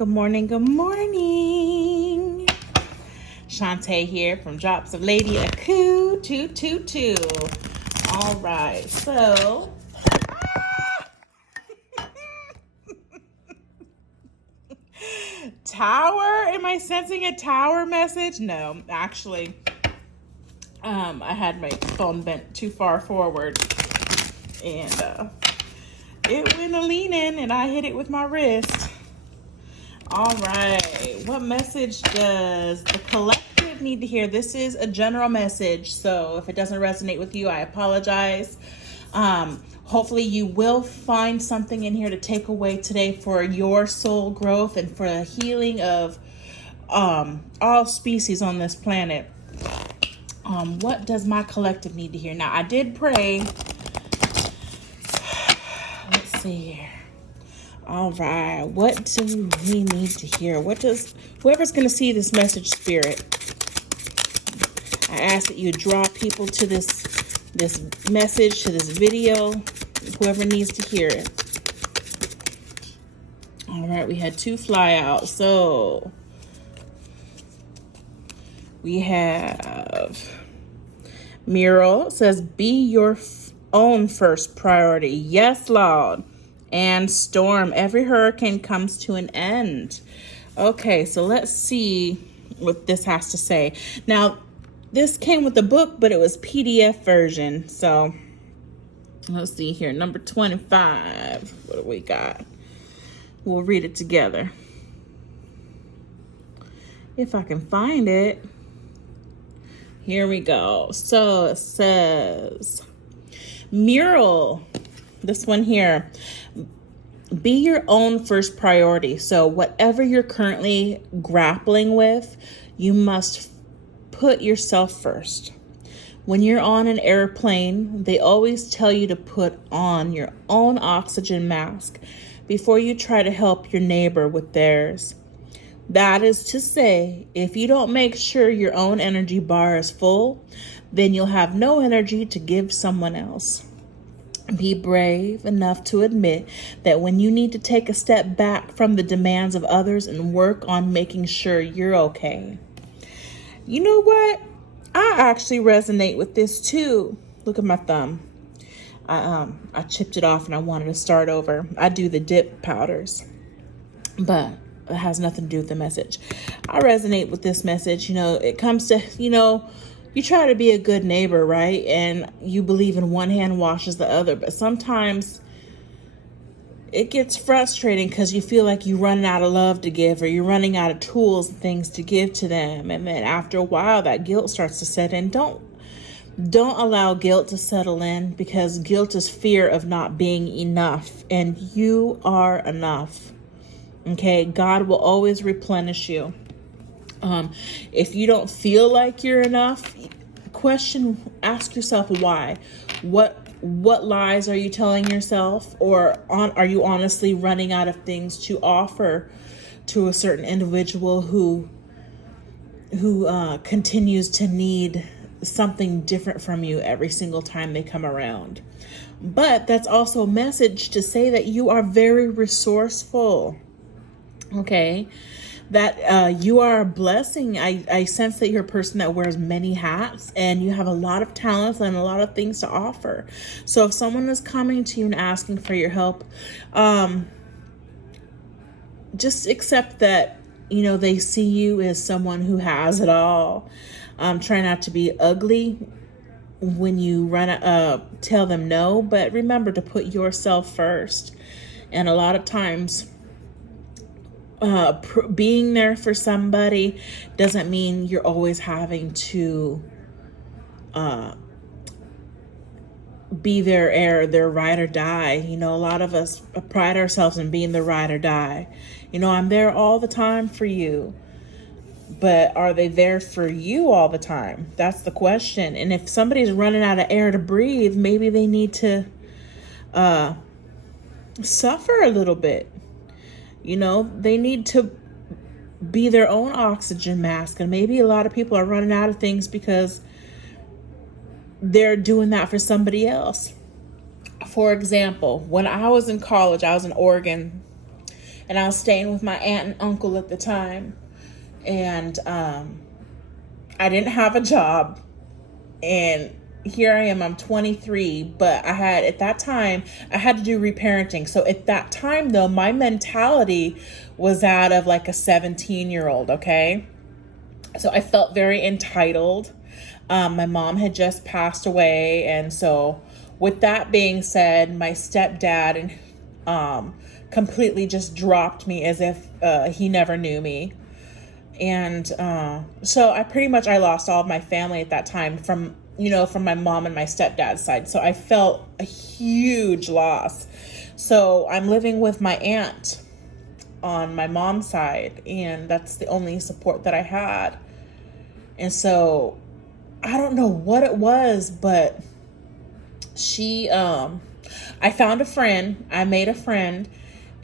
Good morning, good morning. Shantae here from Drops of Lady Aku 222. All right, so tower, am I sensing a tower message? No, actually, I had my phone bent too far forward and it went a leaning and I hit it with my wrist. All right, what message does the collective need to hear? This is a general message, so if it doesn't resonate with you, I apologize. Hopefully you will find something in here to take away today for your soul growth and for the healing of all species on this planet. What does my collective need to hear? Now, I did pray. Let's see here. All right, what do we need to hear? What does whoever's going to see this message, Spirit? I ask that you draw people to this message, to this video, whoever needs to hear it. All right, we had two fly out. So we have Mural says, be your own first priority. Yes, Lord. And Storm, every hurricane comes to an end. Okay, so let's see what this has to say. Now, this came with the book, but it was PDF version. So let's see here. Number 25. What do we got? We'll read it together. If I can find it. Here we go. So it says, Mural, this one here. Be your own first priority. So whatever you're currently grappling with, you must put yourself first. When you're on an airplane, they always tell you to put on your own oxygen mask before you try to help your neighbor with theirs. That is to say, if you don't make sure your own energy bar is full, then you'll have no energy to give someone else. Be brave enough to admit that when you need to take a step back from the demands of others and work on making sure you're okay. You know what? I actually resonate with this too. Look at my thumb. I chipped it off and I wanted to start over. I do the dip powders, but it has nothing to do with the message. I resonate with this message. You know, it comes to, you try to be a good neighbor, right? And you believe in one hand washes the other. But sometimes it gets frustrating because you feel like you're running out of love to give, or you're running out of tools and things to give to them. And then after a while, that guilt starts to set in. Don't allow guilt to settle in, because guilt is fear of not being enough. And you are enough. Okay? God will always replenish you. If you don't feel like you're enough, ask yourself why. What lies are you telling yourself? Or are you honestly running out of things to offer to a certain individual who continues to need something different from you every single time they come around? But that's also a message to say that you are very resourceful. Okay? That you are a blessing. I sense that you're a person that wears many hats and you have a lot of talents and a lot of things to offer. So if someone is coming to you and asking for your help, just accept that, they see you as someone who has it all. Try not to be ugly when you tell them no, but remember to put yourself first. And a lot of times, being there for somebody doesn't mean you're always having to be their ride or die. A lot of us pride ourselves in being the ride or die. I'm there all the time for you, but are they there for you all the time? That's the question. And if somebody's running out of air to breathe, maybe they need to suffer a little bit. They need to be their own oxygen mask. And maybe a lot of people are running out of things because they're doing that for somebody else. For example, when I was in college, I was in Oregon, and I was staying with my aunt and uncle at the time. And I didn't have a job, and here I am, I'm 23, but at that time, I had to do reparenting. So at that time though, my mentality was that of like a 17-year-old, okay? So I felt very entitled. My mom had just passed away. And so with that being said, my stepdad completely just dropped me as if he never knew me. And so I lost all of my family at that time from my mom and my stepdad's side. So I felt a huge loss. So I'm living with my aunt on my mom's side, and that's the only support that I had. And so I don't know what it was, but I found a friend. I made a friend.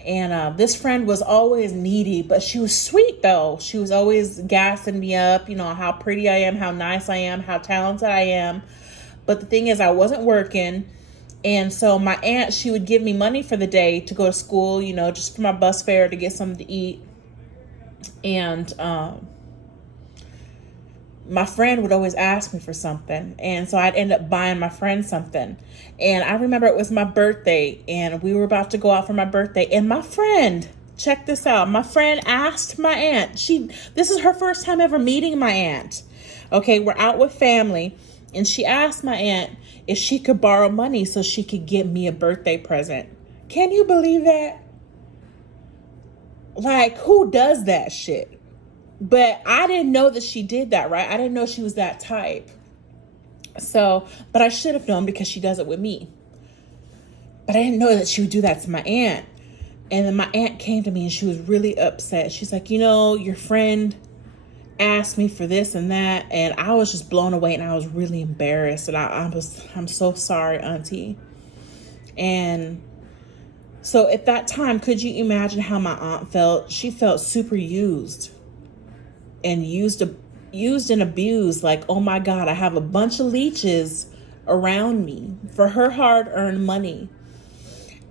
And this friend was always needy, but she was sweet though. She was always gassing me up, how pretty I am, how nice I am, how talented I am. But the thing is, I wasn't working. And so my aunt, she would give me money for the day to go to school, just for my bus fare to get something to eat. And my friend would always ask me for something. And so I'd end up buying my friend something. And I remember it was my birthday, and we were about to go out for my birthday. And my friend, check this out. My friend asked my aunt, this is her first time ever meeting my aunt. Okay, we're out with family. And she asked my aunt if she could borrow money so she could get me a birthday present. Can you believe that? Like, who does that shit? But I didn't know that she did that, right? I didn't know she was that type. So, but I should have known because she does it with me. But I didn't know that she would do that to my aunt. And then my aunt came to me and she was really upset. She's like, your friend asked me for this and that. And I was just blown away, and I was really embarrassed. And I'm so sorry, Auntie. And so at that time, could you imagine how my aunt felt? She felt super used. And used and abused, like, oh my God, I have a bunch of leeches around me for her hard-earned money.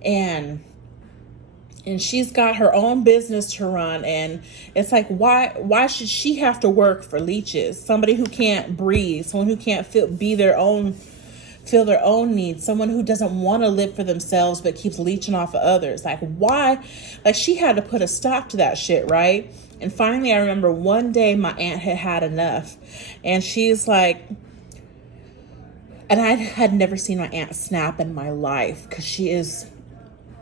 And she's got her own business to run. And it's like, why should she have to work for leeches? Somebody who can't breathe, someone who can't feel their own needs, someone who doesn't want to live for themselves but keeps leeching off of others. Like, why? Like, she had to put a stop to that shit, right? And finally, I remember one day my aunt had enough. And she's like, and I had never seen my aunt snap in my life, because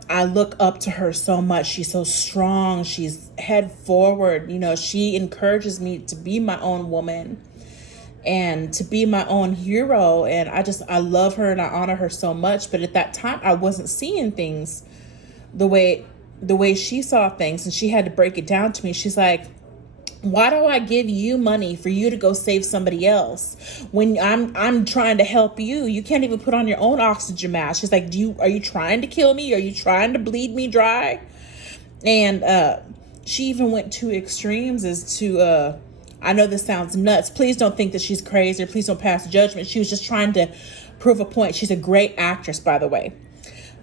I look up to her so much. She's so strong. She's head forward. She encourages me to be my own woman and to be my own hero. And I love her and I honor her so much. But at that time, I wasn't seeing things the way she saw things. And she had to break it down to me. She's like, why do I give you money for you to go save somebody else when I'm trying to help you? You can't even put on your own oxygen mask. She's like, are you trying to kill me? Are you trying to bleed me dry? And she even went to extremes as to, I know this sounds nuts. Please don't think that she's crazy, or please don't pass judgment. She was just trying to prove a point. She's a great actress, by the way.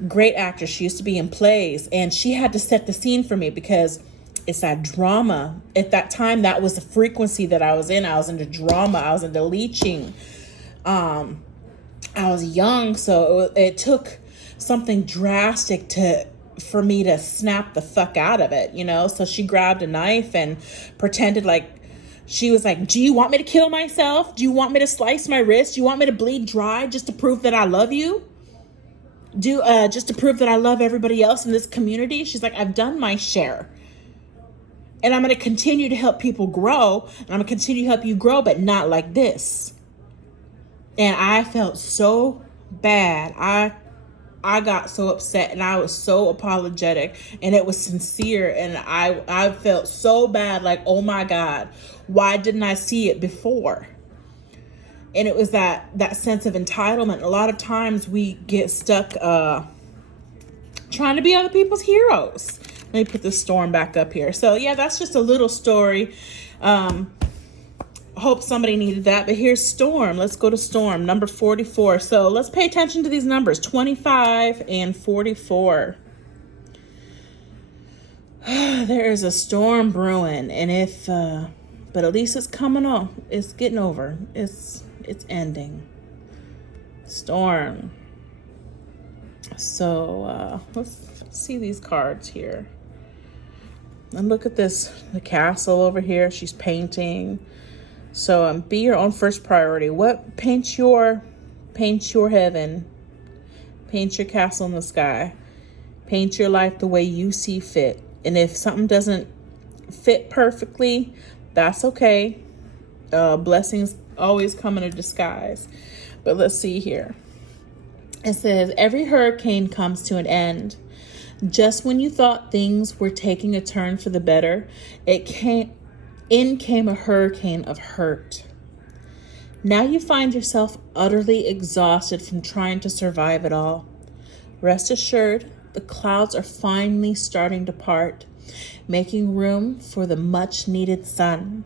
Great actress. She used to be in plays, and she had to set the scene for me because it's that drama. At that time, that was the frequency that I was in. I was into drama. I was into leeching. I was young, so it took something drastic for me to snap the fuck out of it, So she grabbed a knife and pretended like, she was like, do you want me to kill myself? Do you want me to slice my wrist? Do you want me to bleed dry just to prove that I love you? Just to prove that I love everybody else in this community? She's like, I've done my share. And I'm going to continue to help people grow. And I'm going to continue to help you grow, but not like this. And I felt so bad. I got so upset, and I was so apologetic, and it was sincere. And I felt so bad, like, oh my God, why didn't I see it before? And it was that sense of entitlement. A lot of times we get stuck trying to be other people's heroes. Let me put this storm back up here. So yeah, that's just a little story. Hope somebody needed that. But here's Storm. Let's go to Storm, number 44. So let's pay attention to these numbers, 25 and 44. There is a storm brewing, and but at least it's coming off. It's getting over. It's ending. Storm. So let's see these cards here. And look at this, the castle over here. She's painting. So be your own first priority. Paint your heaven. Paint your castle in the sky. Paint your life the way you see fit. And if something doesn't fit perfectly, that's okay. Blessings always come in a disguise. But let's see here. It says, every hurricane comes to an end. Just when you thought things were taking a turn for the better, in came a hurricane of hurt. Now you find yourself utterly exhausted from trying to survive it all. Rest assured, the clouds are finally starting to part, making room for the much-needed sun.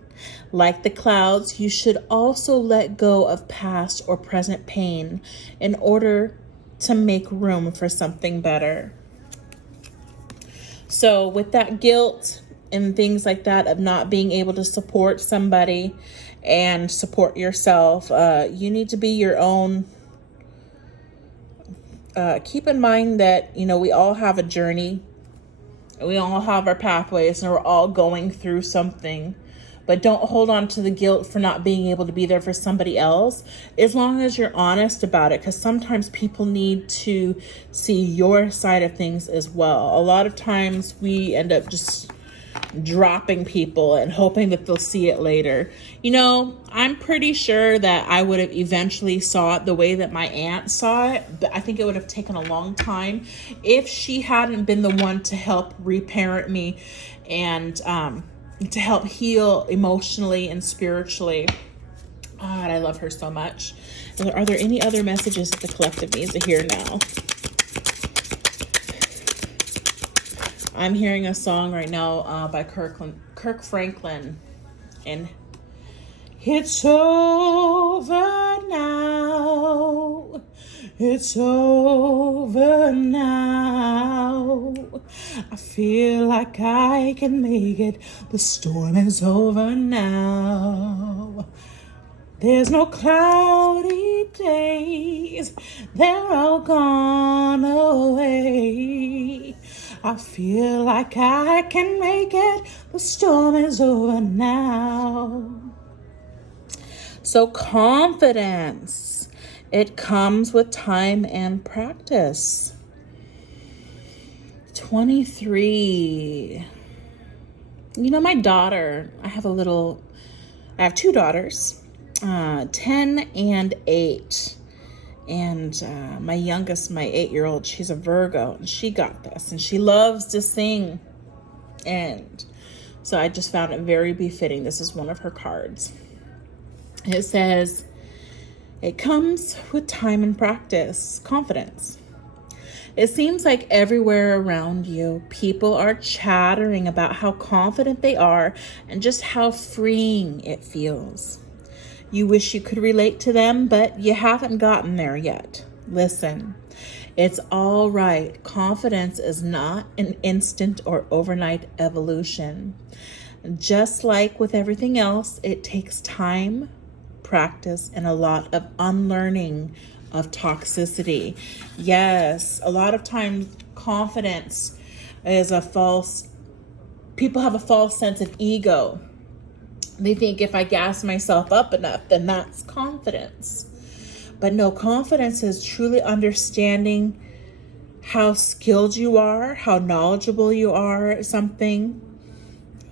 Like the clouds, you should also let go of past or present pain in order to make room for something better. So with that guilt and things like that of not being able to support somebody and support yourself, you need to be your own. Keep in mind that, we all have a journey. We all have our pathways, and we're all going through something. But don't hold on to the guilt for not being able to be there for somebody else, as long as you're honest about it, because sometimes people need to see your side of things as well. A lot of times we end up just dropping people and hoping that they'll see it later. I'm pretty sure that I would have eventually saw it the way that my aunt saw it, but I think it would have taken a long time if she hadn't been the one to help reparent me and to help heal emotionally and spiritually. God, I love her so much. Are there any other messages that the collective needs to hear now? I'm hearing a song right now by Kirk Franklin, and it's over now. It's over now. I feel like I can make it. The storm is over now. There's no cloudy days. They're all gone away. I feel like I can make it. The storm is over now. So confidence. It comes with time and practice. 23. My daughter, I have two daughters, 10 and 8. And my youngest, my 8-year-old, she's a Virgo, and she got this, and she loves to sing. And so I just found it very befitting. This is one of her cards. It says, it comes with time and practice, confidence. It seems like everywhere around you, people are chattering about how confident they are and just how freeing it feels. You wish you could relate to them, but you haven't gotten there yet. Listen, it's all right. Confidence is not an instant or overnight evolution. Just like with everything else, it takes time, practice, and a lot of unlearning of toxicity. Yes, a lot of times confidence is people have a false sense of ego. They think if I gas myself up enough, then that's confidence. But no, confidence is truly understanding how skilled you are, how knowledgeable you are at something.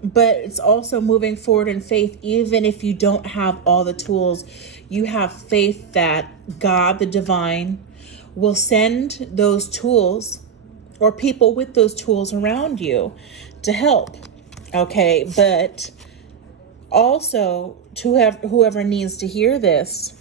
But it's also moving forward in faith, even if you don't have all the tools. You have faith that God, the divine, will send those tools or people with those tools around you to help. Okay, but also to whoever needs to hear this,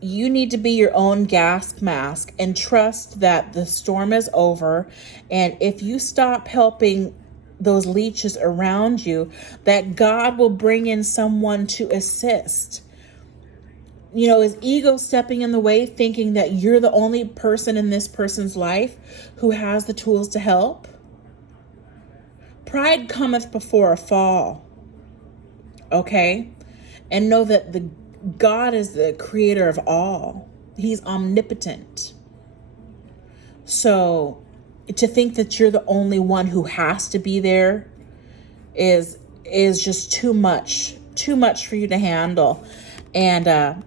you need to be your own gas mask and trust that the storm is over. And if you stop helping those leeches around you, that God will bring in someone to assist. Is ego stepping in the way, thinking that you're the only person in this person's life who has the tools to help? Pride cometh before a fall. Okay? And know that the God is the creator of all. He's omnipotent. So to think that you're the only one who has to be there is just too much for you to handle. And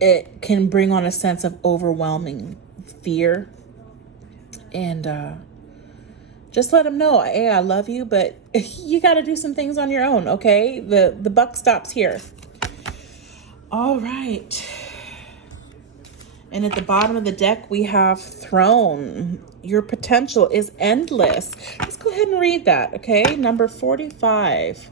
it can bring on a sense of overwhelming fear. And just let them know, hey, I love you, but you got to do some things on your own, okay? The buck stops here. All right. And at the bottom of the deck, we have Throne. Your potential is endless. Let's go ahead and read that, okay? Number 45.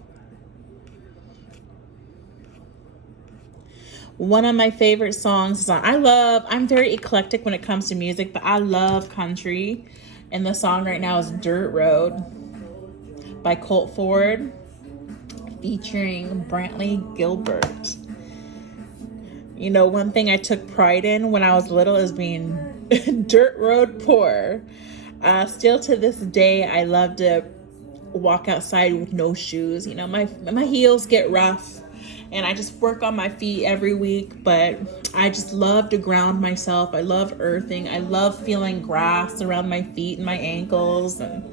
One of my favorite songs is I'm very eclectic when it comes to music, but I love country. And the song right now is Dirt Road by Colt Ford, featuring Brantley Gilbert. You know, one thing I took pride in when I was little is being dirt road poor. Still to this day, I love to walk outside with no shoes. You know, my heels get rough and I just work on my feet every week, but I just love to ground myself. I love earthing. I love feeling grass around my feet and my ankles. And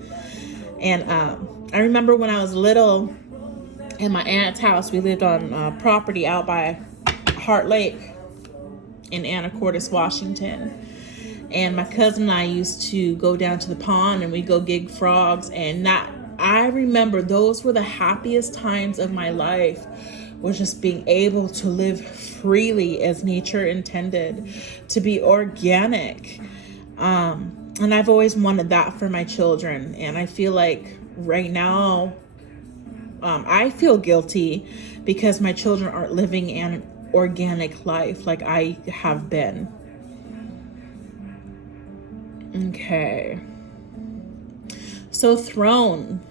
I remember when I was little in my aunt's house, we lived on property out by Heart Lake in Anacortes, Washington. And my cousin and I used to go down to the pond and we go gig frogs. And I remember those were the happiest times of my life, was just being able to live freely as nature intended, to be organic. And I've always wanted that for my children. And I feel like right now, I feel guilty because my children aren't living an organic life like I have been. Okay. So Throne.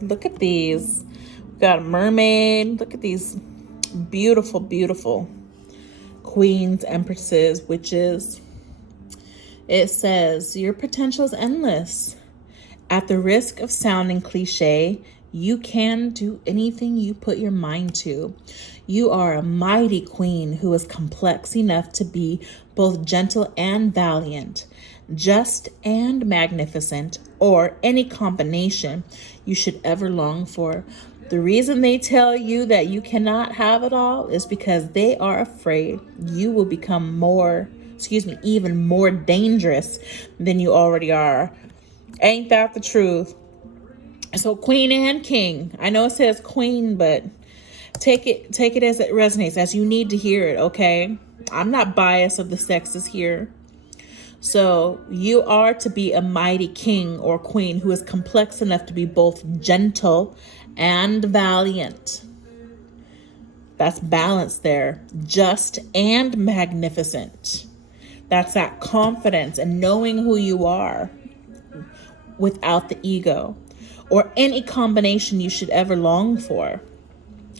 Look at these. We've got a mermaid. Look at these beautiful, beautiful queens, empresses, witches. It says, your potential is endless. At the risk of sounding cliche, you can do anything you put your mind to. You are a mighty queen who is complex enough to be both gentle and valiant, just and magnificent, or any combination you should ever long for. The reason they tell you that you cannot have it all is because they are afraid you will become even more dangerous than you already are. Ain't that the truth? So queen and king. I know it says queen, but take it as it resonates, as you need to hear it, okay? I'm not biased of the sexes here. So you are to be a mighty king or queen who is complex enough to be both gentle and valiant. That's balance there. Just and magnificent. That's that confidence and knowing who you are without the ego or any combination you should ever long for.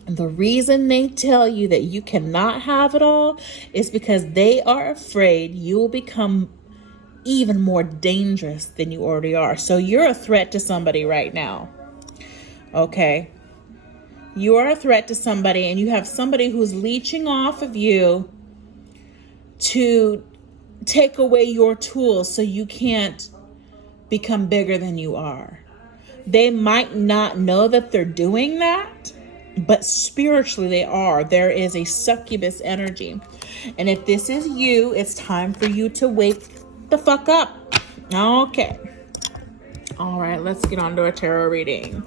The reason they tell you that you cannot have it all is because they are afraid you will become even more dangerous than you already are. So you're a threat to somebody right now. Okay? You are a threat to somebody, and you have somebody who's leeching off of you to take away your tools so you can't become bigger than you are. They might not know that they're doing that, but spiritually they are. There is a succubus energy. And if this is you, it's time for you to wake the fuck up. Okay. All right, let's get on to a tarot reading.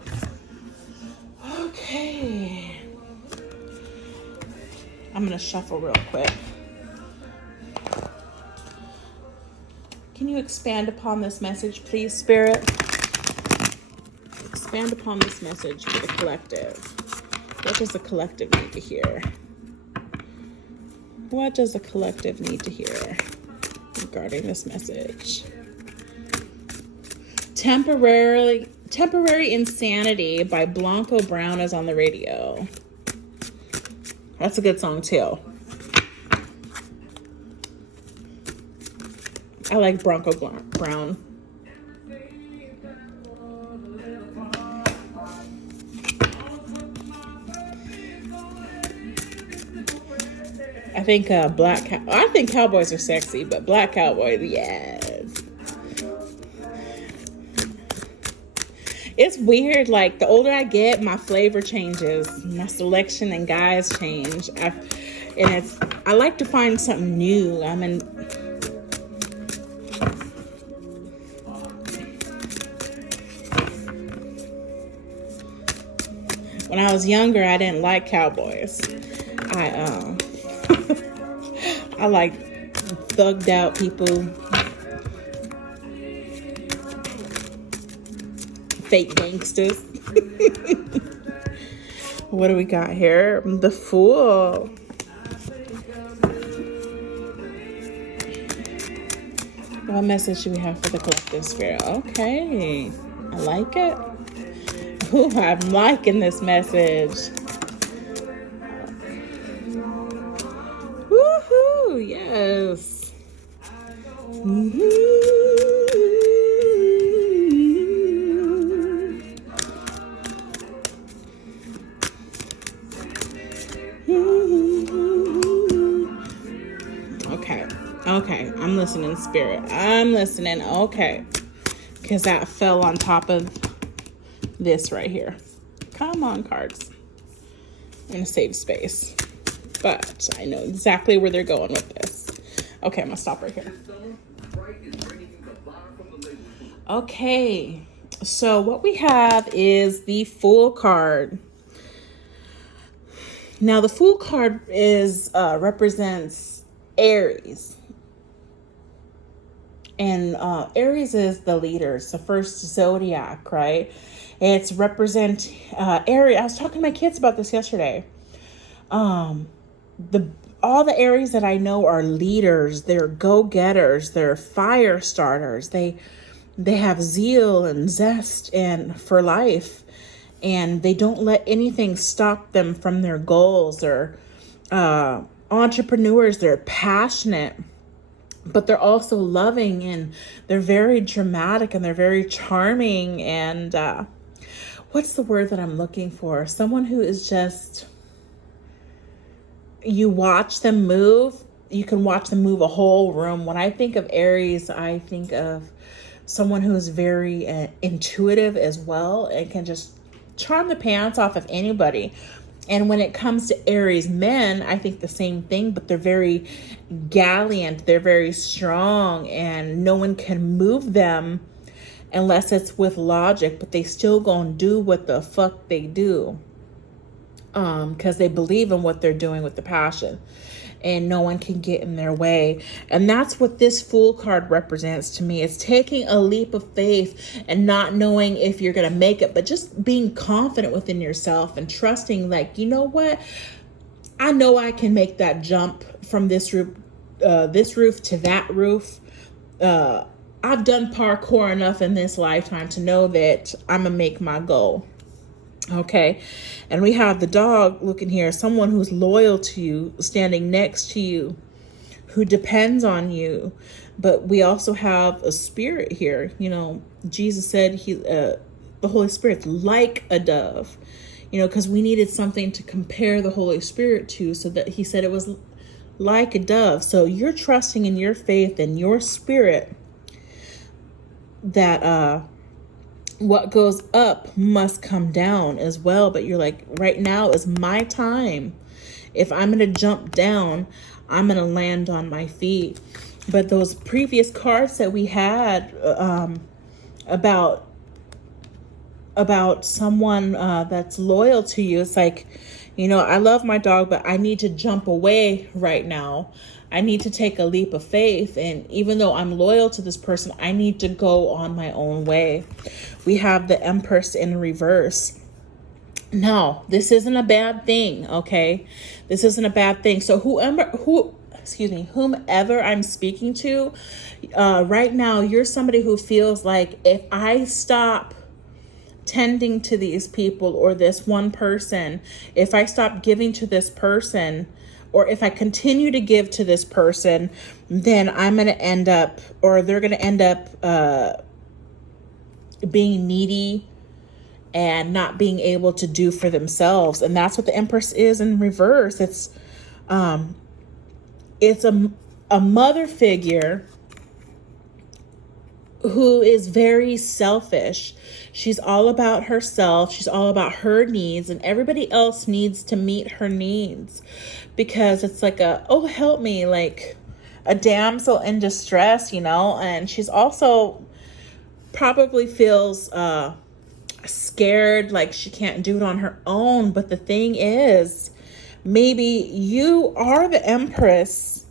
Okay. I'm going to shuffle real quick. Can you expand upon this message, please, Spirit? Expand upon this message for the collective. What does the collective need to hear? What does the collective need to hear regarding this message? Temporary Insanity by Blanco Brown is on the radio. That's a good song too. I like Blanco Brown. I think I think cowboys are sexy, but black cowboys, yes. It's weird. Like the older I get, my flavor changes, my selection and guys change. I like to find something new. I mean, when I was younger, I didn't like cowboys. I I like thugged out people, fake gangsters. What do we got here? The Fool. What message do we have for the collective spirit? Okay, I like it. Ooh, I'm liking this message. Woohoo! Yes. Okay, I'm listening, spirit. I'm listening. Okay, because that fell on top of this right here. Come on, cards. I'm gonna save space, but I know exactly where they're going with this. Okay, I'm gonna stop right here. Okay, so what we have is the Fool card. Now, the Fool card is represents Aries. And Aries is the leader. It's the first zodiac, right? It's represent Aries. I was talking to my kids about this yesterday. All the Aries that I know are leaders. They're go-getters. They're fire starters. They have zeal and zest and for life, and they don't let anything stop them from their goals. They're entrepreneurs. They're passionate, but they're also loving, and they're very dramatic, and they're very charming. And what's the word that I'm looking for? Someone who is just, you watch them move. You can watch them move a whole room. When I think of Aries, I think of someone who is very intuitive as well and can just charm the pants off of anybody. And when it comes to Aries men, I think the same thing, but they're very gallant. They're very strong, and no one can move them unless it's with logic, but they still gonna do what the fuck they do. Because they believe in what they're doing with the passion, and no one can get in their way. And that's what this Fool card represents to me. It's taking a leap of faith and not knowing if you're going to make it, but just being confident within yourself and trusting, like, you know what? I know I can make that jump from this roof to that roof. I've done parkour enough in this lifetime to know that I'm going to make my goal. Okay, and we have the dog looking here, someone who's loyal to you, standing next to you, who depends on you. But we also have a spirit here. You know, Jesus said the Holy Spirit's like a dove, you know, because we needed something to compare the Holy Spirit to, so that he said it was like a dove. So you're trusting in your faith and your spirit that what goes up must come down as well. But you're like, right now is my time. If I'm going to jump down, I'm going to land on my feet. But those previous cards that we had about someone that's loyal to you, it's like, you know, I love my dog, but I need to jump away right now. I need to take a leap of faith. And even though I'm loyal to this person, I need to go on my own way. We have the Empress in reverse. No, this isn't a bad thing, okay? This isn't a bad thing. So whomever I'm speaking to, right now, you're somebody who feels like, if I stop tending to these people or this one person, if I stop giving to this person, or if I continue to give to this person, then I'm going to end up, or they're going to end up being needy and not being able to do for themselves. And that's what the Empress is in reverse. It's it's a mother figure who is very selfish. She's all about herself. She's all about her needs, and everybody else needs to meet her needs, because it's like oh, help me, like a damsel in distress, and she's also probably feels scared, like she can't do it on her own. But the thing is, maybe you are the Empress,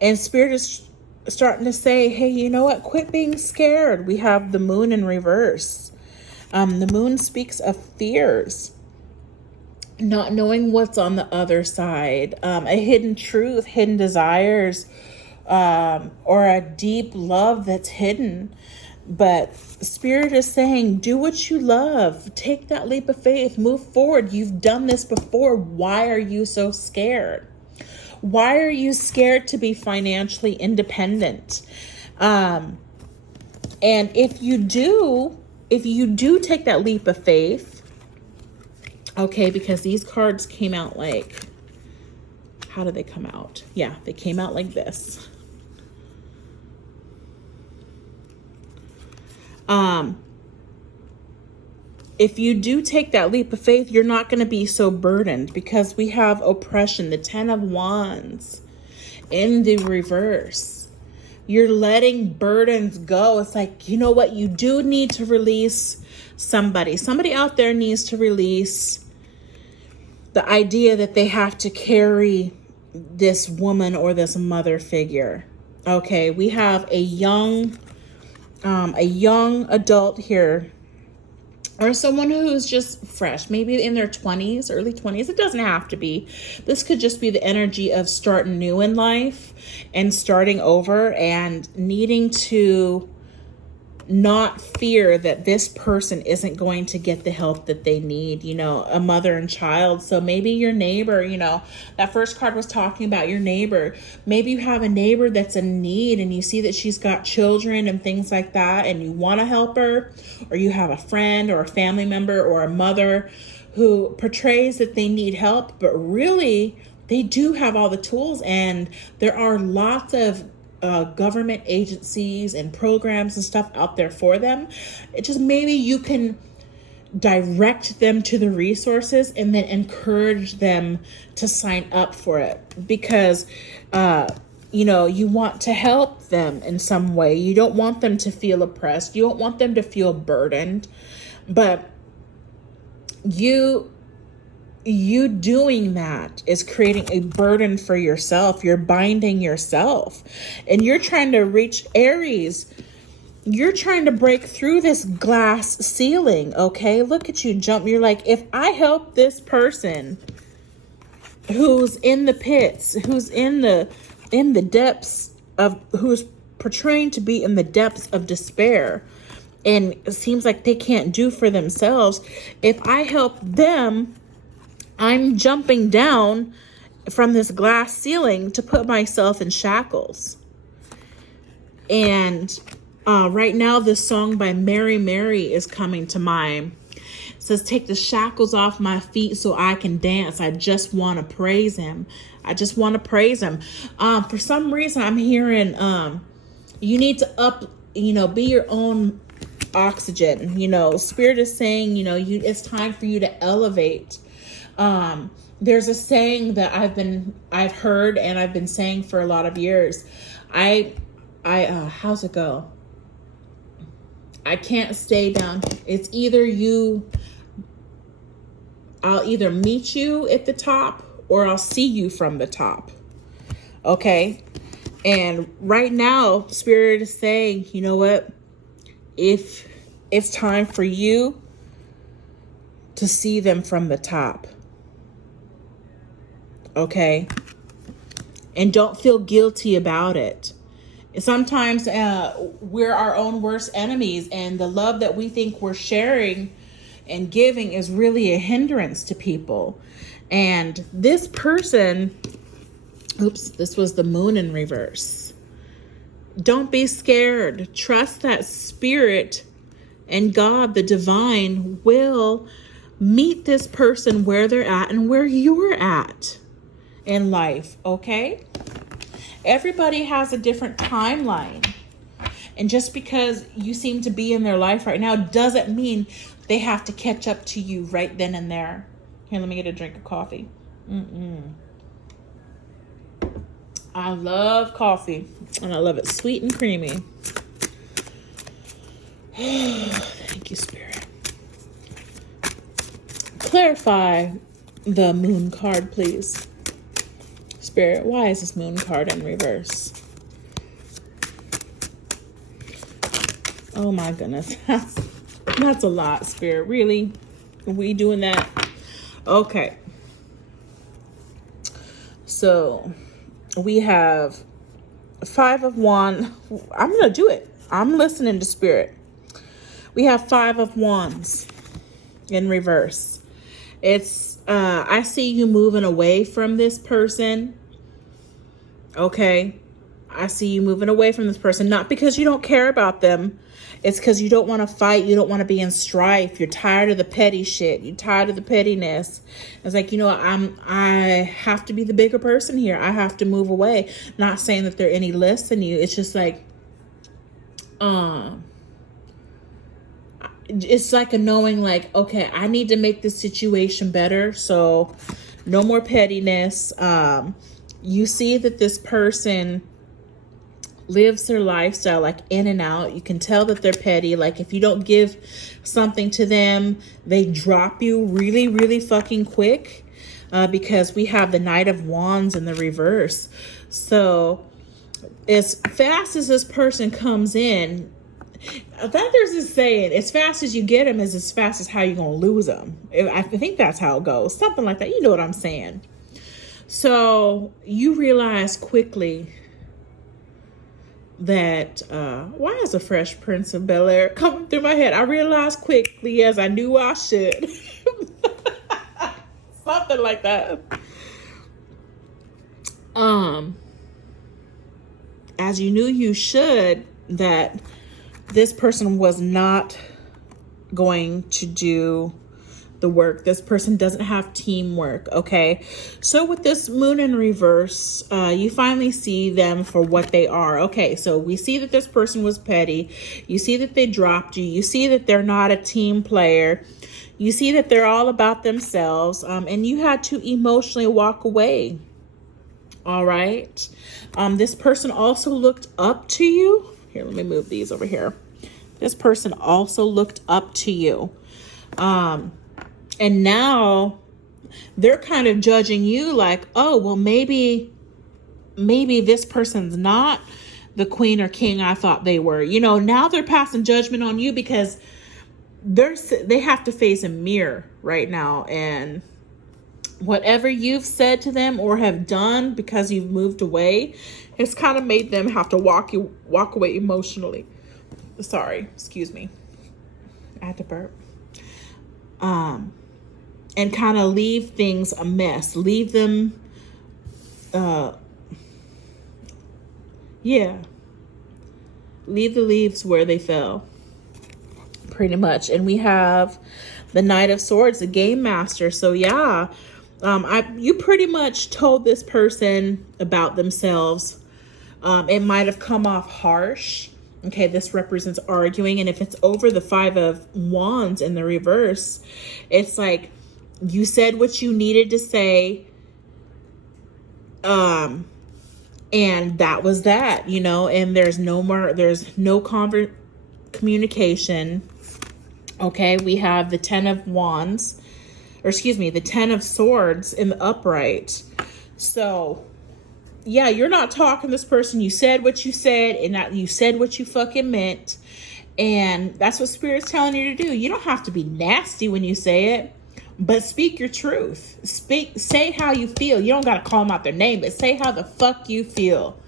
and Spirit is starting to say, hey, you know what? Quit being scared. We have the Moon in reverse. The Moon speaks of fears, not knowing what's on the other side, a hidden truth, hidden desires, or a deep love that's hidden. But Spirit is saying, do what you love. Take that leap of faith. Move forward. You've done this before. Why are you so scared? Why are you scared to be financially independent? And if you do take that leap of faith, okay, because these cards came out like, how did they come out? Yeah, they came out like this. If you do take that leap of faith, you're not going to be so burdened, because we have oppression, the 10 of Wands in the reverse. You're letting burdens go. It's like, you know what? You do need to release somebody. Somebody out there needs to release the idea that they have to carry this woman or this mother figure. Okay, we have a young adult here, or someone who's just fresh, maybe in their 20s, early 20s. It doesn't have to be. This could just be the energy of starting new in life and starting over, and needing to not fear that this person isn't going to get the help that they need, a mother and child. So maybe your neighbor, that first card was talking about your neighbor. Maybe you have a neighbor that's in need, and you see that she's got children and things like that, and you want to help her, or you have a friend or a family member or a mother who portrays that they need help, but really they do have all the tools, and there are lots of government agencies and programs and stuff out there for them. It just, maybe you can direct them to the resources and then encourage them to sign up for it, because you want to help them in some way. You don't want them to feel oppressed. You don't want them to feel burdened. But you doing that is creating a burden for yourself. You're binding yourself, and you're trying to reach Aries. You're trying to break through this glass ceiling. Okay, look at you jump. You're like, if I help this person who's in the pits, who's in the depths of, who's portraying to be in the depths of despair, and it seems like they can't do for themselves, if I help them, I'm jumping down from this glass ceiling to put myself in shackles. And right now, this song by Mary Mary is coming to mind. It says, take the shackles off my feet so I can dance. I just want to praise him. I just want to praise him. For some reason, I'm hearing you need to be your own oxygen. Spirit is saying, it's time for you to elevate. There's a saying that I've heard and I've been saying for a lot of years. How's it go? I can't stay down. It's I'll either meet you at the top or I'll see you from the top. Okay. And right now, Spirit is saying, you know what? If it's time for you to see them from the top. Okay. And don't feel guilty about it. Sometimes we're our own worst enemies, and the love that we think we're sharing and giving is really a hindrance to people. And this person, this was the Moon in reverse. Don't be scared. Trust that Spirit and God, the divine, will meet this person where they're at and where you're at in life, okay? Everybody has a different timeline. And just because you seem to be in their life right now doesn't mean they have to catch up to you right then and there. Here, let me get a drink of coffee. I love coffee, and I love it sweet and creamy. Thank you, Spirit. Clarify the moon card, please. Spirit, why is this moon card in reverse? Oh my goodness. That's a lot, Spirit. Really? Are we doing that? Okay. So we have 5 of Wands. I'm going to do it. I'm listening to Spirit. We have 5 of Wands in reverse. It's, I see you moving away from this person. Okay. I see you moving away from this person, not because you don't care about them. It's because you don't want to fight. You don't want to be in strife. You're tired of the petty shit. You're tired of the pettiness. It's like, you know, I have to be the bigger person here. I have to move away. Not saying that they're any less than you. It's just like, it's like a knowing, like, okay, I need to make this situation better. So no more pettiness. You see that this person lives their lifestyle like in and out. You can tell that they're petty. Like if you don't give something to them, they drop you really, really fucking quick, because we have the Knight of Wands in the reverse. So as fast as this person comes in, I thought there's this saying, as fast as you get them is as fast as how you're going to lose them. I think that's how it goes. Something like that. You know what I'm saying? So you realize quickly that, why is a Fresh Prince of Bel-Air coming through my head? I realized quickly, as I knew I should. Something like that. As you knew you should, that this person was not going to do the work. This person doesn't have teamwork, okay? So with this moon in reverse, you finally see them for what they are. Okay, so we see that this person was petty. You see that they dropped you. You see that they're not a team player. You see that they're all about themselves, and you had to emotionally walk away. All right. This person also looked up to you. Here, let me move these over here. This person also looked up to you. And now they're kind of judging you like, oh, well, maybe this person's not the queen or king I thought they were. You know, now they're passing judgment on you because they have to face a mirror right now. And whatever you've said to them or have done because you've moved away, it's kind of made them have to walk away emotionally. Sorry, excuse me. I had to burp. And kind of leave things a mess. Leave them, leave the leaves where they fell, pretty much. And we have the Knight of Swords, the Game Master. So yeah, you pretty much told this person about themselves. It might have come off harsh. Okay, this represents arguing. And if it's over the 5 of Wands in the reverse, it's like you said what you needed to say. And that was that, you know, and there's no communication. Okay, we have the 10 of Wands, or excuse me, the 10 of Swords in the upright. So yeah, you're not talking to this person. You said what you said, and you said what you fucking meant. And that's what Spirit's telling you to do. You don't have to be nasty when you say it, but speak your truth. Say how you feel. You don't got to call them out their name, but say how the fuck you feel.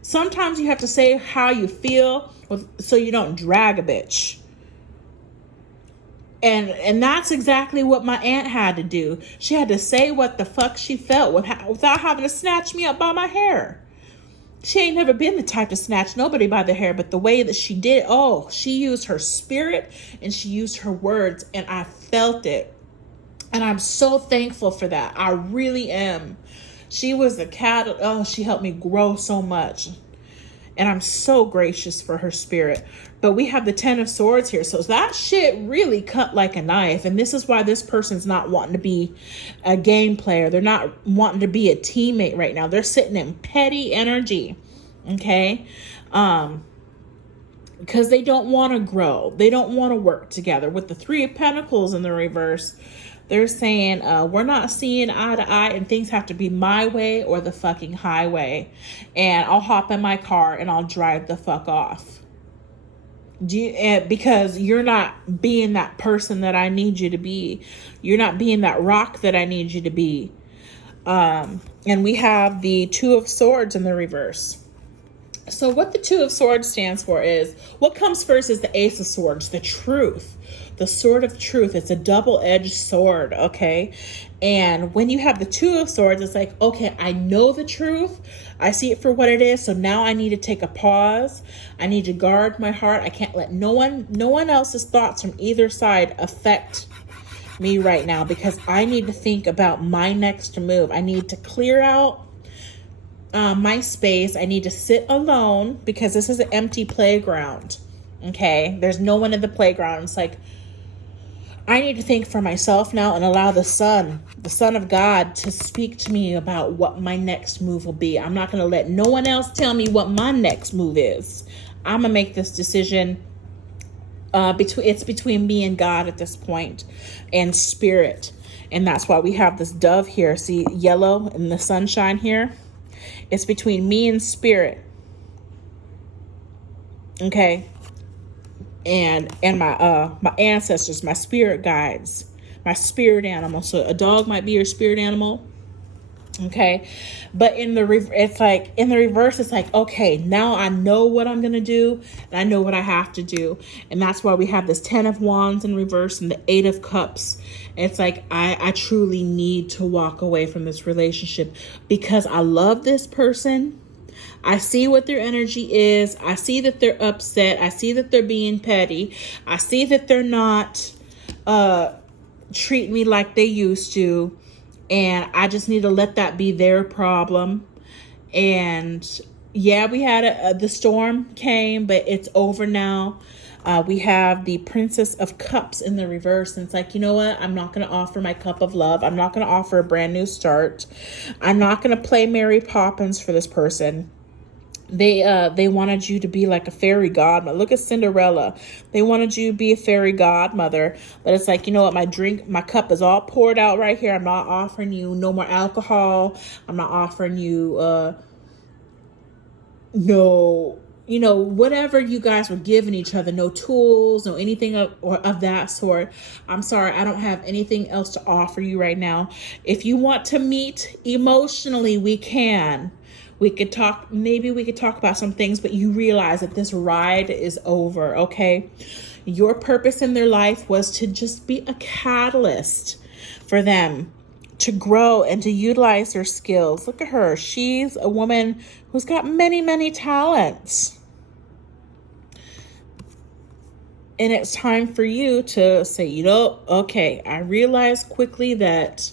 Sometimes you have to say how you feel so you don't drag a bitch. And that's exactly what my aunt had to do. She had to say what the fuck she felt without having to snatch me up by my hair. She ain't never been the type to snatch nobody by the hair, but the way that she did, she used her spirit and she used her words, and I felt it. And I'm so thankful for that. I really am. She was the cat. Oh, she helped me grow so much. And I'm so gracious for her spirit. But we have the 10 of Swords here. So that shit really cut like a knife. And this is why this person's not wanting to be a game player. They're not wanting to be a teammate right now. They're sitting in petty energy. Okay? Because they don't want to grow. They don't want to work together. With the 3 of Pentacles in the reverse, they're saying, we're not seeing eye to eye and things have to be my way or the fucking highway. And I'll hop in my car and I'll drive the fuck off. Because you're not being that person that I need you to be. You're not being that rock that I need you to be. And we have the 2 of Swords in the reverse. So what the 2 of Swords stands for is, what comes first is the Ace of Swords, the truth, the sword of truth. It's a double-edged sword, okay? And when you have the 2 of Swords, it's like, okay, I know the truth. I see it for what it is. So now I need to take a pause. I need to guard my heart. I can't let no one else's thoughts from either side affect me right now, because I need to think about my next move. I need to clear out my space. I need to sit alone because this is an empty playground. Okay, there's no one in the playground. It's like, I need to think for myself now and allow the Son of God, to speak to me about what my next move will be. I'm not going to let no one else tell me what my next move is. I'm going to make this decision. It's between me and God at this point, and spirit. And that's why we have this dove here. See, yellow in the sunshine here. It's between me and spirit. Okay. And my ancestors, my spirit guides, my spirit animal. So a dog might be your spirit animal. Okay. But in the reverse, it's like, okay, now I know what I'm going to do and I know what I have to do. And that's why we have this 10 of Wands in reverse and the 8 of Cups. It's like, I truly need to walk away from this relationship because I love this person. I see what their energy is. I see that they're upset. I see that they're being petty. I see that they're not treating me like they used to. And I just need to let that be their problem. And yeah, we had the storm came, but it's over now. We have the Princess of Cups in the reverse. And it's like, you know what? I'm not going to offer my cup of love. I'm not going to offer a brand new start. I'm not going to play Mary Poppins for this person. They wanted you to be like a fairy godmother. Look at Cinderella. They wanted you to be a fairy godmother, but it's like, you know what? My cup is all poured out right here. I'm not offering you no more alcohol. I'm not offering you, whatever you guys were giving each other, no tools, no anything of that sort. I'm sorry, I don't have anything else to offer you right now. If you want to meet emotionally, we can. Maybe we could talk about some things, but you realize that this ride is over, okay? Your purpose in their life was to just be a catalyst for them to grow and to utilize their skills. Look at her. She's a woman who's got many, many talents. And it's time for you to say, okay, I realize quickly that,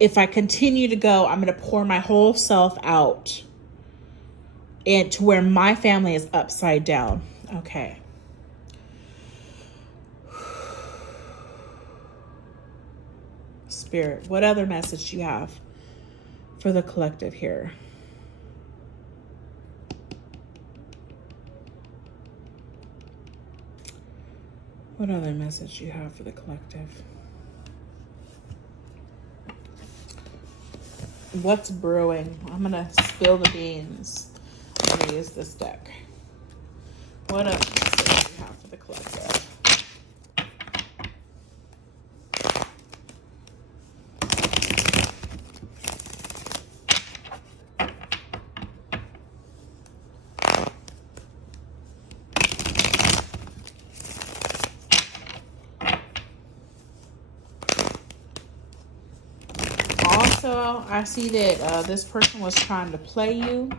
if I continue to go, I'm going to pour my whole self out and to where my family is upside down. Okay. Spirit, what other message do you have for the collective here? What other message do you have for the collective? What's brewing? I'm going to spill the beans. I'm going to use this deck. What other message do you have for the collective? Also, I see that this person was trying to play you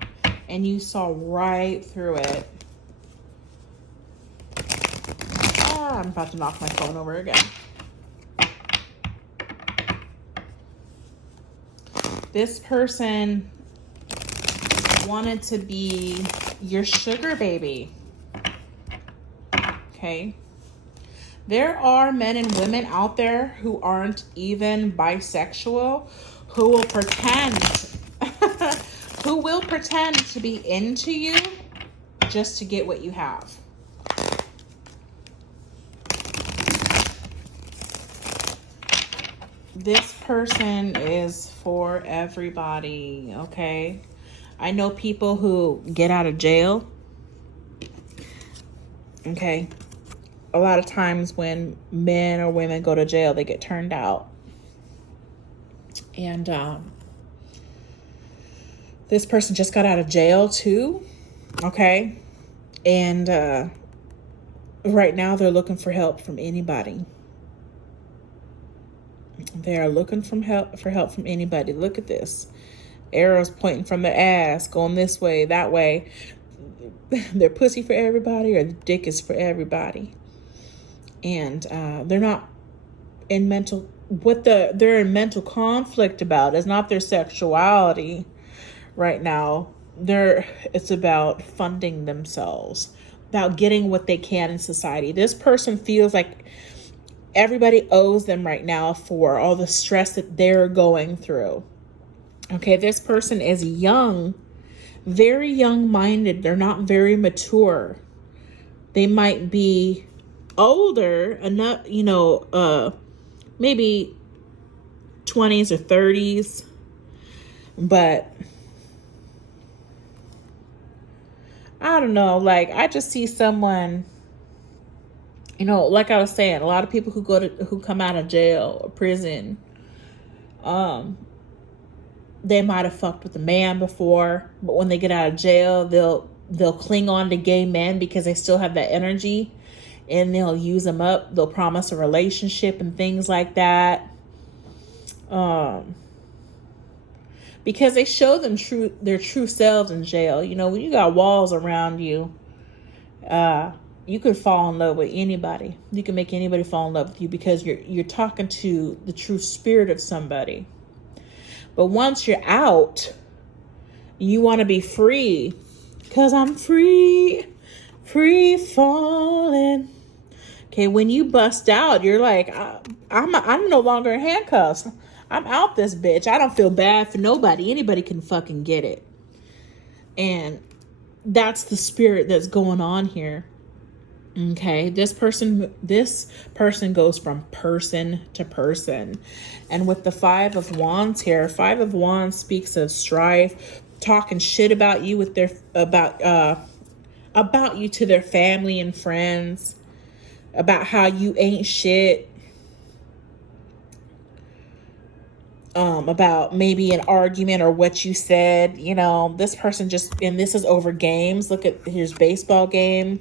and you saw right through it. I'm about to knock my phone over again. This person wanted to be your sugar baby. Okay. There are men and women out there who aren't even bisexual who will pretend who will pretend to be into you just to get what you have. This person is for everybody, okay? I know people who get out of jail. Okay. A lot of times when men or women go to jail, they get turned out. And this person just got out of jail too. Okay. And right now they're looking for help from anybody. They are looking for help from anybody. Look at this. Arrows pointing from their ass, going this way, that way. Their pussy for everybody or the dick is for everybody. And they're not in they're in mental conflict about is not their sexuality right now. It's about funding themselves, about getting what they can in society. This person feels like everybody owes them right now for all the stress that they're going through. Okay, this person is young, very young-minded. They're not very mature. They might be older enough, maybe 20s or 30s, but I don't know. Like, I just see someone, like I was saying, a lot of people who come out of jail or prison, they might have fucked with a man before, but when they get out of jail, they'll cling on to gay men because they still have that energy, and they'll use them up. They'll promise a relationship and things like that. Because they show them their true selves in jail. When you got walls around you, you could fall in love with anybody. You can make anybody fall in love with you because you're talking to the true spirit of somebody. But once you're out, you want to be free. Because I'm free falling. Okay, when you bust out, you're like, I'm no longer in handcuffs. I'm out this bitch. I don't feel bad for nobody. Anybody can fucking get it. And that's the spirit that's going on here. Okay, this person goes from person to person. And with the 5 of Wands here, 5 of Wands speaks of strife, talking shit about you about you to their family and friends, about how you ain't shit, about maybe an argument or what you said. This person and this is over games. Look at, here's baseball game.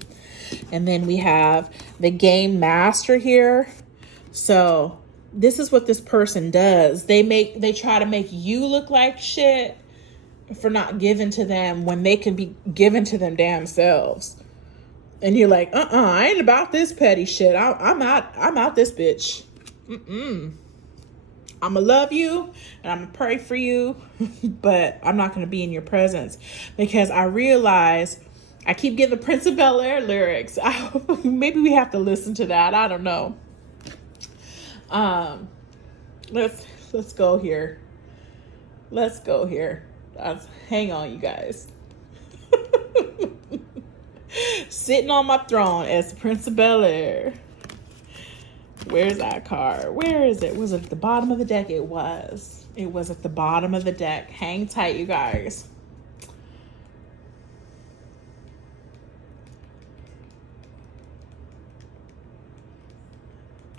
And then we have the game master here. So this is what this person does. They try to make you look like shit for not giving to them when they can be given to them damn selves. And you're like, I ain't about this petty shit. I'm out this bitch. I'ma love you and I'm gonna pray for you, but I'm not gonna be in your presence because I realize I keep getting the Prince of Bel-Air lyrics. Maybe we have to listen to that. I don't know. Let's go here. Let's go here. Hang on, you guys. Sitting on my throne as the Prince of Bel-Air. Where's that card? Where is it? Was it at the bottom of the deck? It was. It was at the bottom of the deck. Hang tight, you guys.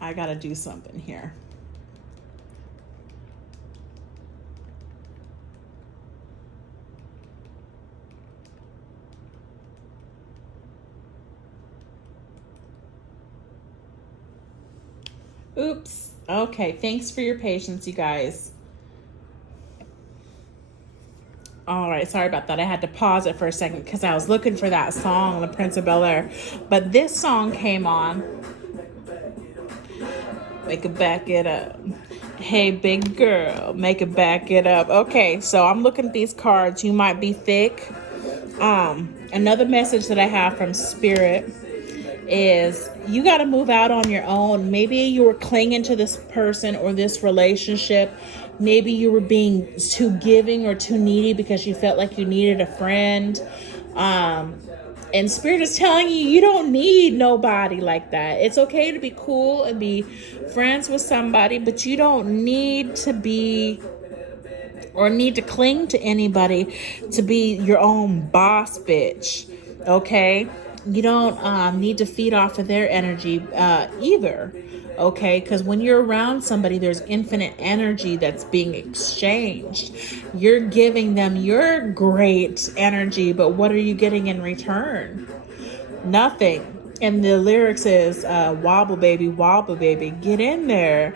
I gotta do something here. Oops. Okay, thanks for your patience, you guys. All right, sorry about that. I had to pause it for a second because I was looking for that song, The Prince of Bel-Air. But this song came on. We could back it up. Hey, big girl, make it back it up. Okay, so I'm looking at these cards. You might be thick. Another message that I have from Spirit is you got to move out on your own. Maybe you were clinging to this person or this relationship. Maybe you were being too giving or too needy because you felt like you needed a friend. And Spirit is telling you, you don't need nobody like that. It's okay to be cool and be friends with somebody, but you don't need to be or need to cling to anybody to be your own boss bitch. Okay? You don't need to feed off of their energy either. Okay, because when you're around somebody, there's infinite energy that's being exchanged. You're giving them your great energy, but what are you getting in return? Nothing. And the lyrics is wobble baby, get in there.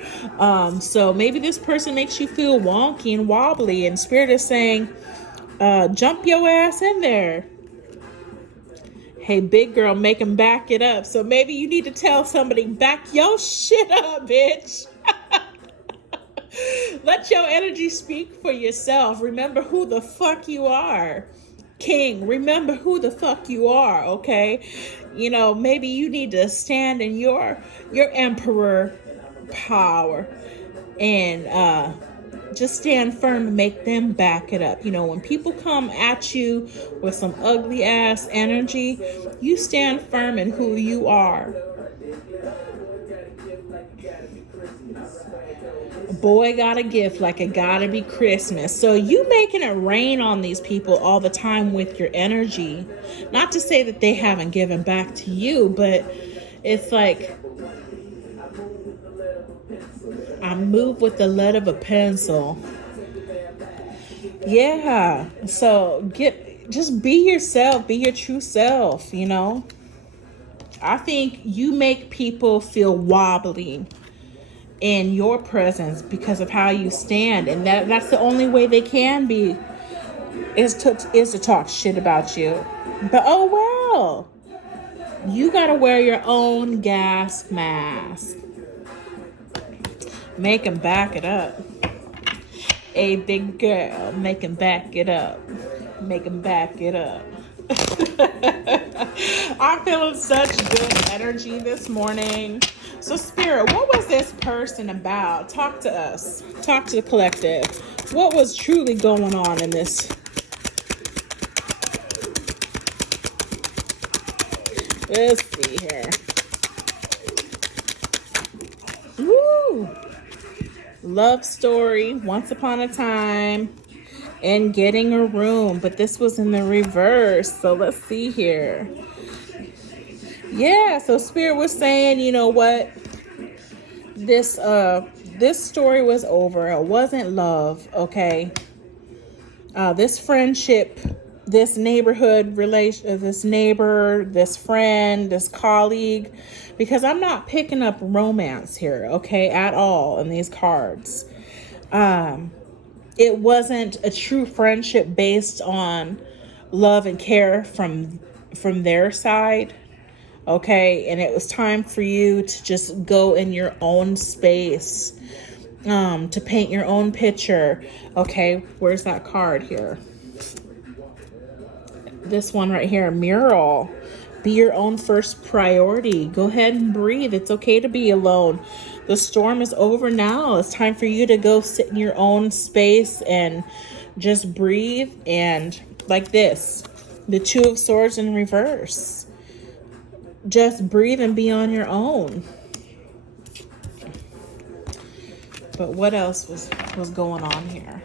So maybe this person makes you feel wonky and wobbly, and Spirit is saying, jump your ass in there. Hey, big girl, make him back it up. So maybe you need to tell somebody, back your shit up, bitch. Let your energy speak for yourself. Remember who the fuck you are. King, remember who the fuck you are, okay? You know, maybe you need to stand in your emperor power and just stand firm and make them back it up. You know, when people come at you with some ugly ass energy, you stand firm in who you are. A boy got a gift like it gotta be Christmas. So you making it rain on these people all the time with your energy. Not to say that they haven't given back to you, but it's like, I move with the lead of a pencil. Yeah. So just be yourself, be your true self, you know. I think you make people feel wobbly in your presence because of how you stand, and that's the only way they can be is to talk shit about you. But oh well. You gotta wear your own gas mask. Make them back it up. A big girl, make them back it up. Make them back it up. I'm feeling such good energy this morning. So Spirit, what was this person about? Talk to us. Talk to the collective. What was truly going on in this? Let's see here. Woo! Love story, once upon a time, and getting a room. But this was in the reverse. So let's see here. Yeah, so Spirit was saying, you know what? This story was over. It wasn't love, okay? This friendship, this neighborhood relation, this neighbor, this friend, this colleague, because I'm not picking up romance here, okay, at all in these cards. It wasn't a true friendship based on love and care from their side. Okay, and it was time for you to just go in your own space, to paint your own picture. Okay, where's that card here? This one right here, mural. Be your own first priority. Go ahead and breathe. It's okay to be alone. The storm is over now. It's time for you to go sit in your own space and just breathe. And like this, the Two of Swords in reverse. Just breathe and be on your own. But what else was going on here?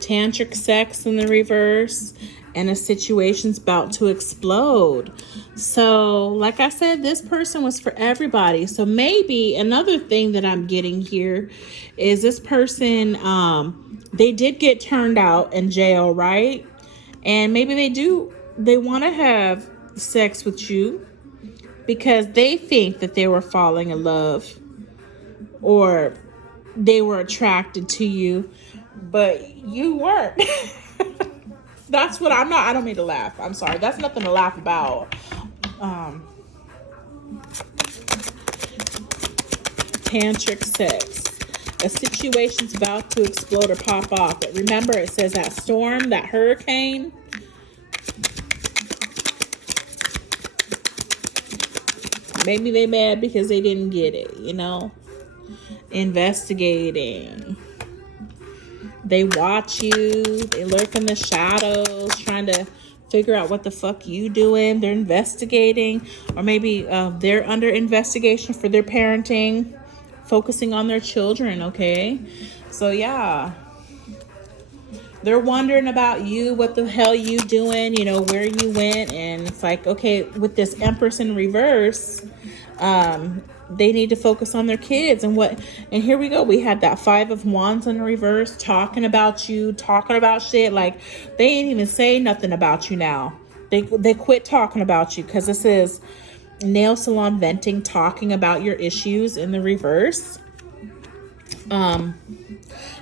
Tantric sex in the reverse, and a situation's about to explode. So, like I said, this person was for everybody. So maybe another thing that I'm getting here is this person, they did get turned out in jail, right? And maybe they want to have sex with you because they think that they were falling in love or they were attracted to you. but you weren't. That's what I'm not. I don't mean to laugh. I'm sorry. That's nothing to laugh about. Tantric sex. A situation's about to explode or pop off. But remember, it says that storm, that hurricane. Maybe they mad because they didn't get it, you know? Investigating. They watch you. They lurk in the shadows, trying to figure out what the fuck you doing. They're investigating. Or maybe they're under investigation for their parenting, focusing on their children, okay? So, yeah. They're wondering about you, what the hell you doing, you know, where you went. And it's like, okay, with this Empress in reverse, they need to focus on their kids and what. And here we go. We had that Five of Wands in reverse, talking about you, talking about shit. Like, they ain't even say nothing about you now. They quit talking about you, because this is nail salon venting, talking about your issues in the reverse.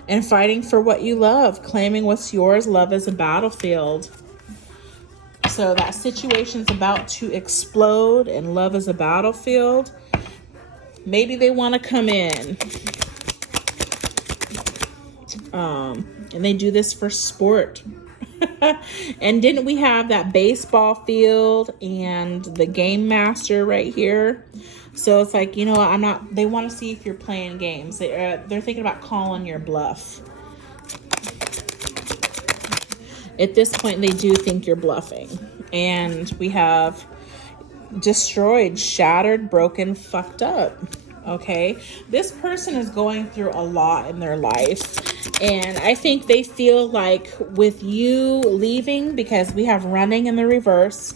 And fighting for what you love, claiming what's yours. Love is a battlefield. So that situation's about to explode, and love is a battlefield. Maybe they want to come in. And they do this for sport. And didn't we have that baseball field and the game master right here? So it's like, you know, they want to see if you're playing games. They're thinking about calling your bluff. At this point, they do think you're bluffing. And we have destroyed, shattered, broken, fucked up. Okay? This person is going through a lot in their life. And I think they feel like with you leaving, because we have running in the reverse,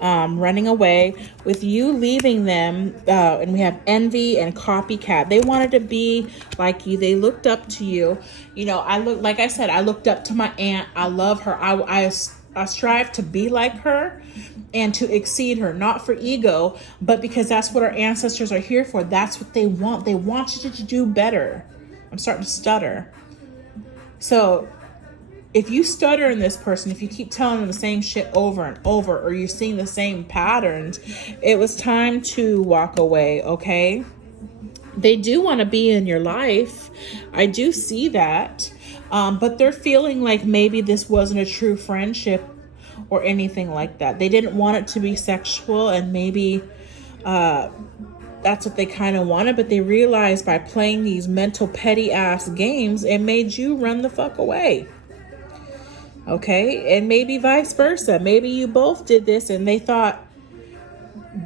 running away, with you leaving them, and we have envy and copycat. They wanted to be like you. They looked up to you. You know, I looked up to my aunt. I love her. I strive to be like her and to exceed her, not for ego, but because that's what our ancestors are here for. That's what they want. They want you to do better. I'm starting to stutter. So if you stutter in this person, if you keep telling them the same shit over and over, or you're seeing the same patterns, it was time to walk away, okay? They do want to be in your life. I do see that. But they're feeling like maybe this wasn't a true friendship or anything like that. They didn't want it to be sexual, and maybe that's what they kind of wanted, but they realized by playing these mental petty ass games, it made you run the fuck away. Okay? And maybe vice versa. Maybe you both did this and they thought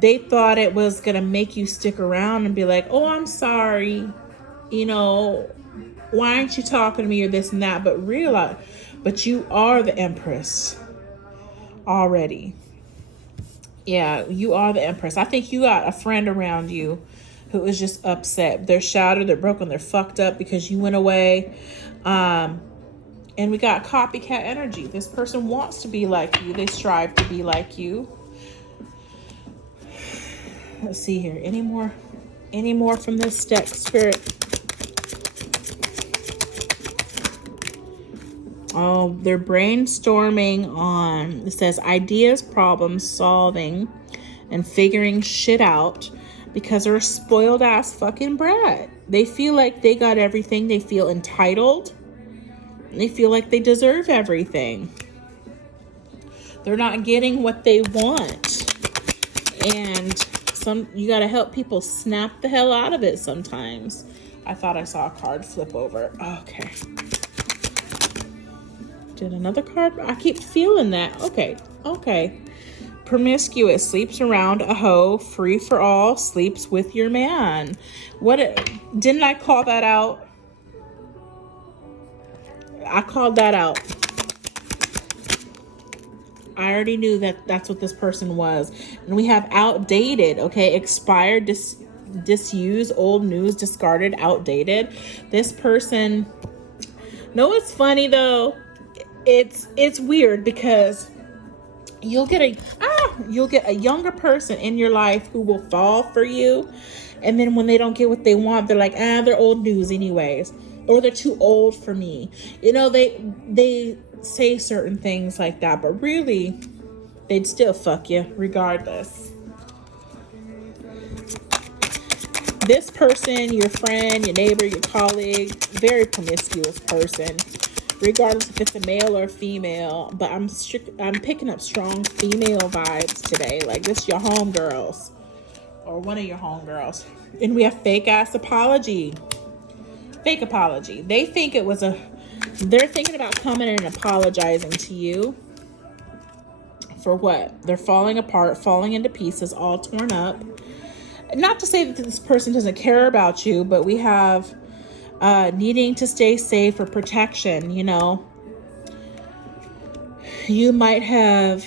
it was going to make you stick around and be like, oh, I'm sorry. You know, why aren't you talking to me, or this and that? But you are the Empress already. Yeah, you are the Empress. I think you got a friend around you who is just upset. They're shattered, they're broken, they're fucked up because you went away. And we got copycat energy. This person wants to be like you. They strive to be like you. Let's see here. Any more from this deck, Spirit? Oh, they're brainstorming on, it says, ideas, problem solving, and figuring shit out, because they're a spoiled ass fucking brat. They feel like they got everything. They feel entitled. They feel like they deserve everything. They're not getting what they want. And you got to help people snap the hell out of it sometimes. I thought I saw a card flip over. Okay. Did another card? I keep feeling that. Okay. Promiscuous, sleeps around a hoe, free for all, sleeps with your man. Didn't I call that out? I called that out. I already knew that's what this person was. And we have outdated, okay? Expired, disused, old news, discarded, outdated. This person, no, it's funny though. It's weird because you'll get a younger person in your life who will fall for you, and then when they don't get what they want, they're like, they're old news anyways. or they're too old for me. You know, they say certain things like that, but really they'd still fuck you regardless. This person, your friend, your neighbor, your colleague, very promiscuous person, regardless if it's a male or female. But I'm picking up strong female vibes today. Like, this your homegirls or one of your homegirls. And we have fake ass apology. Fake apology. They're thinking about coming and apologizing to you for what? They're falling apart, falling into pieces, all torn up. Not to say that this person doesn't care about you, but we have needing to stay safe or protection. You know, you might have,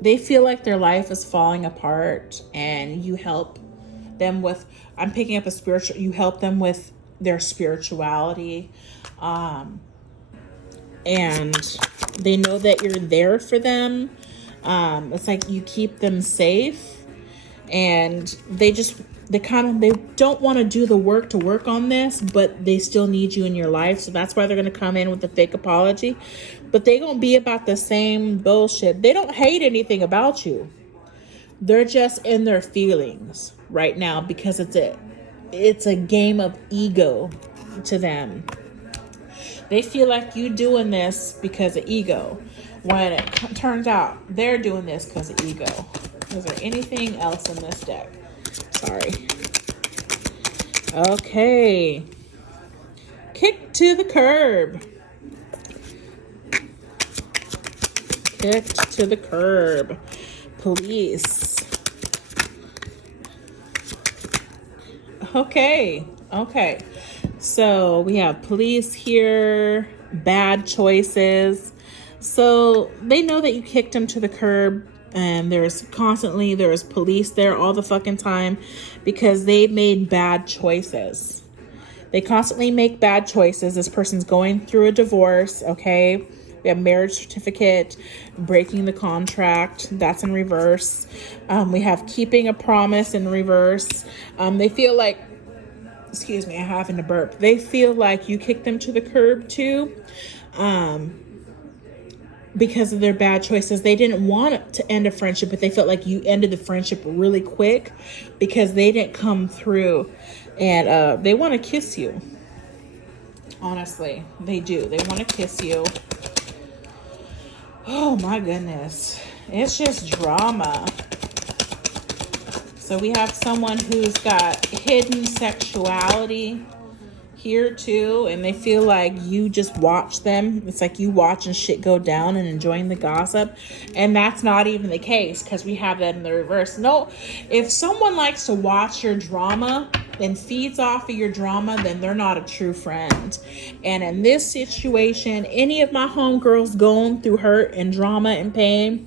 they feel like their life is falling apart, and you help them with, I'm picking up you help them with their spirituality. And they know that you're there for them. It's like you keep them safe, and they don't want to do the work to work on this, but they still need you in your life. So that's why they're going to come in with a fake apology, but they're going to be about the same bullshit. They don't hate anything about you. They're just in their feelings right now because it's a game of ego to them. They feel like you doing this because of ego, when it turns out they're doing this because of ego. Is there anything else in this deck? Sorry. Okay. Kick to the curb. Kicked to the curb. Police. Okay. So we have police here. Bad choices. So they know that you kicked them to the curb, and there's police there all the fucking time because they made bad choices. They constantly make bad choices. This person's going through a divorce, okay? We have marriage certificate, breaking the contract. That's in reverse. We have keeping a promise in reverse. They feel like, excuse me, I'm having to burp. They feel like you kicked them to the curb too. Because of their bad choices. They didn't want to end a friendship, but they felt like you ended the friendship really quick because they didn't come through. And they want to kiss you. Honestly, they do. They want to kiss you. Oh my goodness. It's just drama. So we have someone who's got hidden sexuality here too, and they feel like you just watch them. It's like you watching shit go down and enjoying the gossip, and that's not even the case because we have that in the reverse. No, if someone likes to watch your drama and feeds off of your drama, then they're not a true friend. And in this situation, any of my homegirls going through hurt and drama and pain,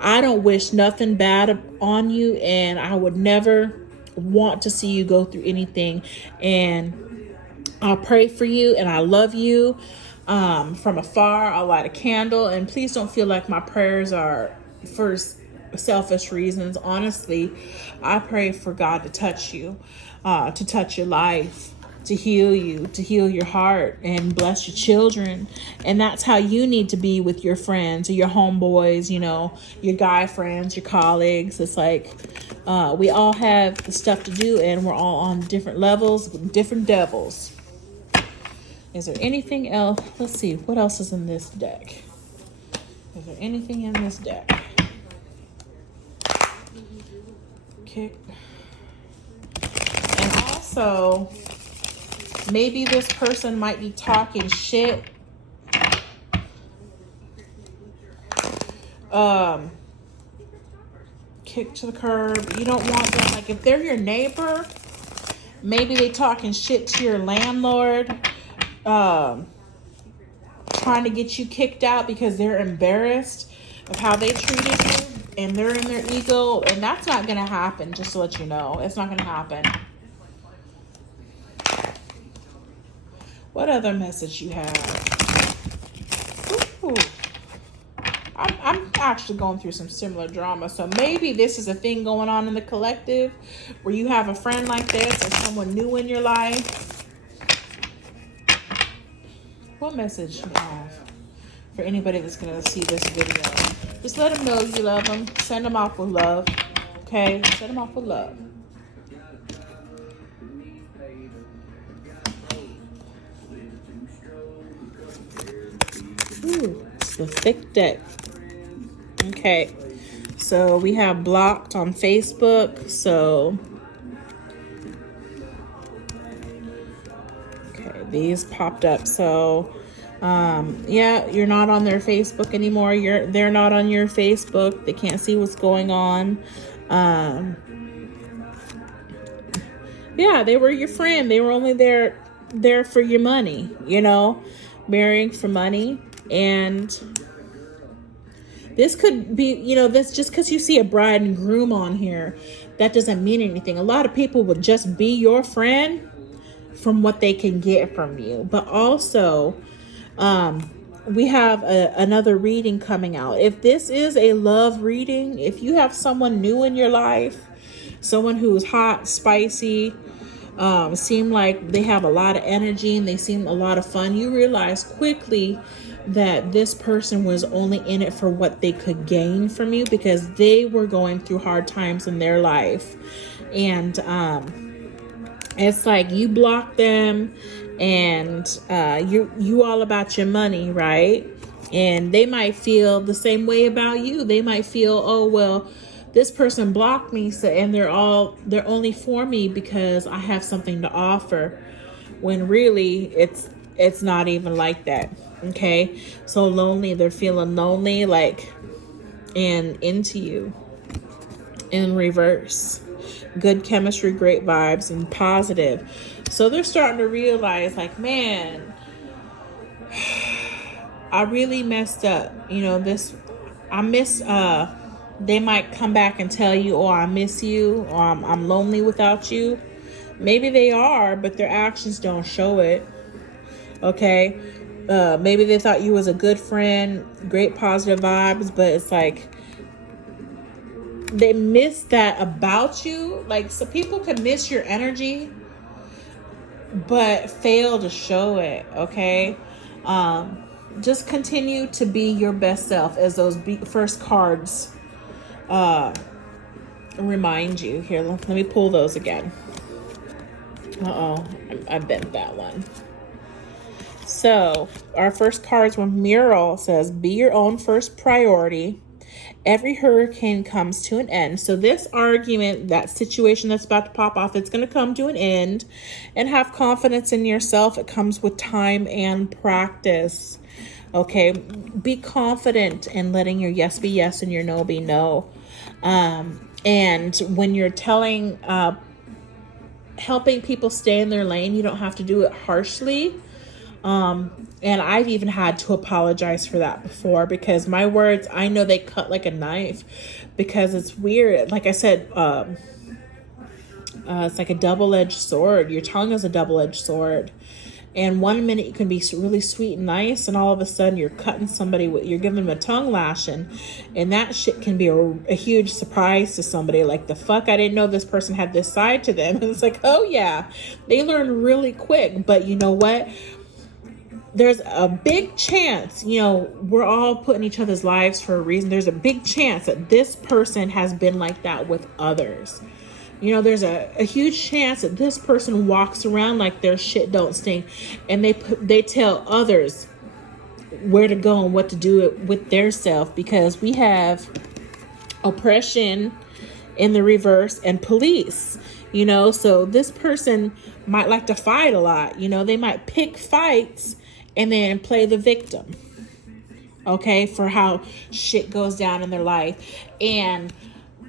I don't wish nothing bad on you, and I would never want to see you go through anything. And I'll pray for you, and I love you from afar. I'll light a candle, and please don't feel like my prayers are for selfish reasons. Honestly, I pray for God to touch you, to touch your life, to heal you, to heal your heart, and bless your children. And that's how you need to be with your friends or your homeboys, you know, your guy friends, your colleagues. It's like we all have the stuff to do, and we're all on different levels with different devils. Is there anything else? Let's see. What else is in this deck? Is there anything in this deck? Okay. And also, maybe this person might be talking shit. Kick to the curb. You don't want them. Like, if they're your neighbor, maybe they talking shit to your landlord. Trying to get you kicked out because they're embarrassed of how they treated you, and they're in their ego, and that's not going to happen, just to let you know. It's not going to happen. What other message you have? Ooh. I'm actually going through some similar drama. So maybe this is a thing going on in the collective where you have a friend like this or someone new in your life. What message do you have for anybody that's going to see this video? Just let them know you love them. Send them off with love. Okay? Send them off with love. Ooh, it's the thick deck. Okay. So we have blocked on Facebook. So, okay, these popped up. So, yeah, you're not on their Facebook anymore. They're not on your Facebook. They can't see what's going on. Yeah, they were your friend. They were only there for your money, marrying for money. And this could be, this just because you see a bride and groom on here, that doesn't mean anything. A lot of people would just be your friend from what they can get from you. But also, we have another reading coming out. If this is a love reading, if you have someone new in your life, someone who's hot, spicy, seem like they have a lot of energy and they seem a lot of fun, you realize quickly that this person was only in it for what they could gain from you because they were going through hard times in their life. And it's like you block them and you all about your money, right? And they might feel the same way about you. They might feel, oh, well, this person blocked me, so and they're only for me because I have something to offer, when really it's not even like that. Okay, so lonely, they're feeling lonely, like, and into you in reverse. Good chemistry, great vibes, and positive. So they're starting to realize, like, man, I really messed up. I miss, they might come back and tell you, oh, I miss you, or I'm lonely without you. Maybe they are, but their actions don't show it. Okay? Maybe they thought you was a good friend, great positive vibes, but it's like they miss that about you. Like, so people can miss your energy, but fail to show it. Okay? Just continue to be your best self, as those first cards remind you. Here, let me pull those again. I bent that one. So our first cards from Mural says, be your own first priority. Every hurricane comes to an end. So this argument, that situation that's about to pop off, it's going to come to an end. And have confidence in yourself. It comes with time and practice. Okay, be confident in letting your yes be yes and your no be no. And when you're helping people stay in their lane, you don't have to do it harshly. And I've even had to apologize for that before, because my words, I know they cut like a knife, because it's weird. Like I said, it's like a double-edged sword. Your tongue is a double-edged sword. And 1 minute you can be really sweet and nice, and all of a sudden you're cutting somebody you're giving them a tongue lashing, and that shit can be a huge surprise to somebody. Like, the fuck, I didn't know this person had this side to them. And it's like, oh yeah, they learn really quick. But you know what? There's a big chance, we're all put in each other's lives for a reason. There's a big chance that this person has been like that with others. There's a huge chance that this person walks around like their shit don't stink, and they tell others where to go and what to do with their self, because we have oppression in the reverse and police, so this person might like to fight a lot. They might pick fights and then play the victim, okay, for how shit goes down in their life. And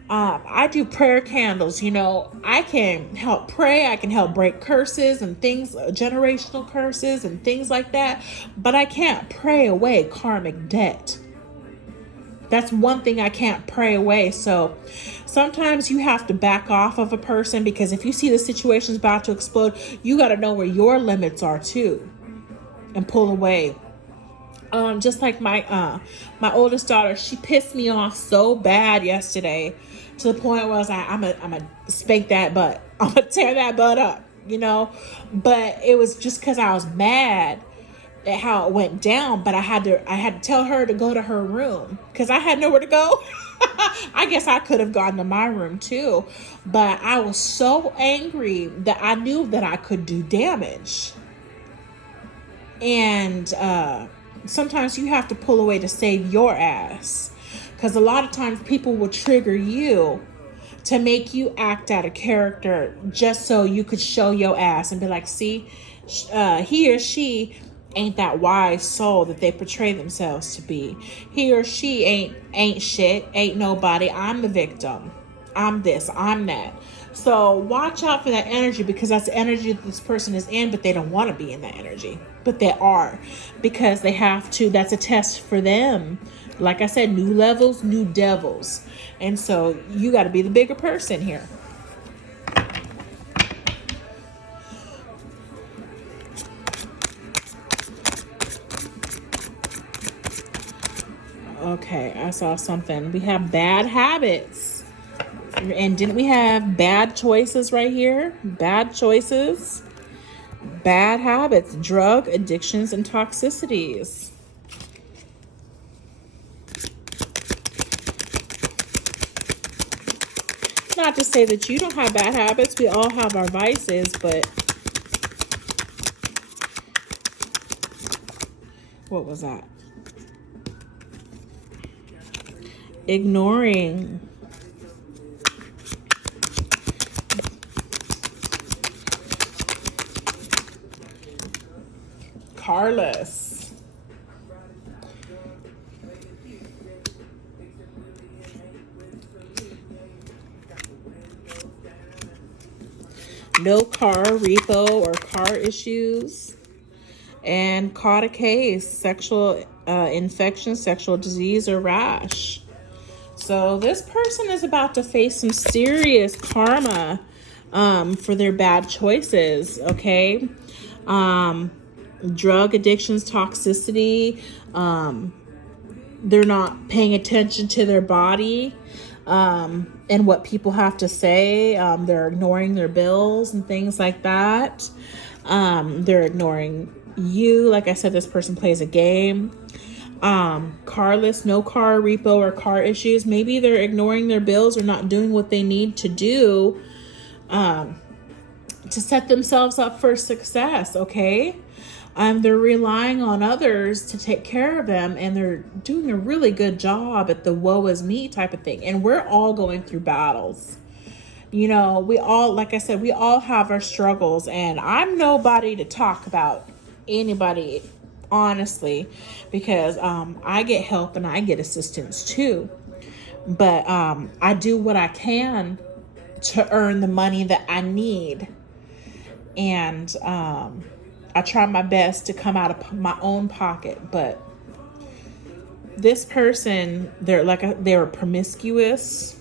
I do prayer candles. I can help pray. I can help break curses and things, generational curses and things like that. But I can't pray away karmic debt. That's one thing I can't pray away. So sometimes you have to back off of a person, because if you see the situation's about to explode, you got to know where your limits are too, and pull away. Just like my oldest daughter, she pissed me off so bad yesterday, to the point where I was like, I'm a spank that butt. I'm gonna tear that butt up, you know. But it was just because I was mad at how it went down. But I had to tell her to go to her room because I had nowhere to go. I guess I could have gone to my room too, but I was so angry that I knew that I could do damage. And sometimes you have to pull away to save your ass, because a lot of times people will trigger you to make you act out of character just so you could show your ass and be like, see, he or she ain't that wise soul that they portray themselves to be. He or she ain't shit, ain't nobody. I'm the victim. I'm this, I'm that. So watch out for that energy, because that's the energy that this person is in, but they don't want to be in that energy. But they are, because they have to. That's a test for them. Like I said, new levels, new devils. And so you got to be the bigger person here. Okay, I saw something. We have bad habits. And didn't we have bad choices right here? Bad choices, bad habits, drug addictions, and toxicities. Not to say that you don't have bad habits. We all have our vices, but what was that? Ignoring. Careless. No car repo or car issues. And caught a case, sexual infection, sexual disease, or rash. So this person is about to face some serious karma for their bad choices, okay? Drug addictions, toxicity, they're not paying attention to their body and what people have to say. They're ignoring their bills and things like that. They're ignoring you. Like I said, this person plays a game. Carless, no car repo or car issues. Maybe they're ignoring their bills or not doing what they need to do to set themselves up for success, okay? They're relying on others to take care of them, and they're doing a really good job at the woe is me type of thing. And we're all going through battles. You know, we all, like I said, we all have our struggles, and I'm nobody to talk about anybody, honestly, because I get help and I get assistance too. But I do what I can to earn the money that I need. And I try my best to come out of my own pocket. But this person, they were promiscuous.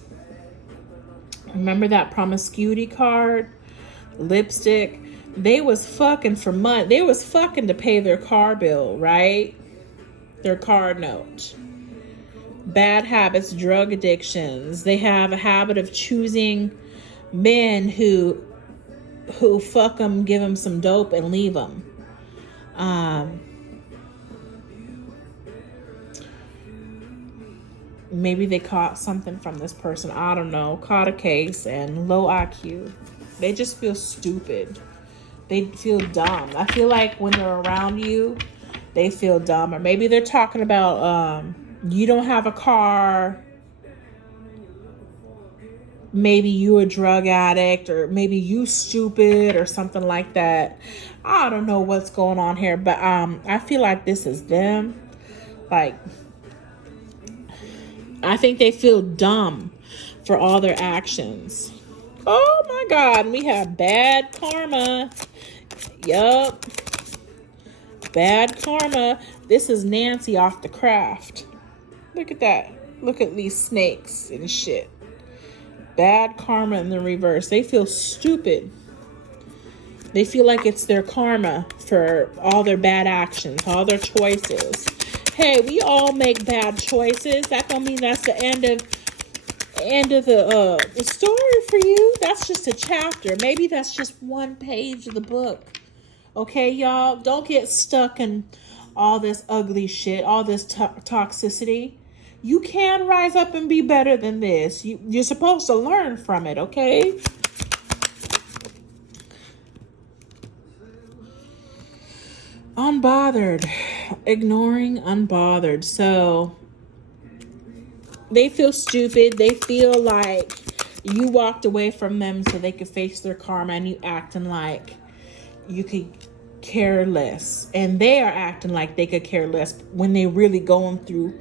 Remember that promiscuity card? Lipstick. They was fucking for money. They was fucking to pay their car bill, right? Their car note. Bad habits, drug addictions. They have a habit of choosing men who fuck them, give them some dope, and leave them. Maybe they caught something from this person. I don't know. Caught a case, and low IQ. They just feel stupid. They feel dumb. I feel like when they're around you, they feel dumb. Or maybe they're talking about you don't have a car. Maybe you a drug addict, or maybe you stupid, or something like that. I don't know what's going on here, but I feel like this is them. Like, I think they feel dumb for all their actions. Oh my God, we have bad karma. Yup. Bad karma. This is Nancy off The Craft. Look at that. Look at these snakes and shit. Bad karma in the reverse. They feel stupid. They feel like it's their karma for all their bad actions, all their choices. Hey, we all make bad choices. That don't mean that's the end of the story for you. That's just a chapter. Maybe that's just one page of the book. Okay, y'all, don't get stuck in all this ugly shit, all this toxicity. You can rise up and be better than this. You're supposed to learn from it, okay? Unbothered. Ignoring unbothered. So they feel stupid. They feel like you walked away from them so they could face their karma, and you acting like you could care less. And they are acting like they could care less when they really going through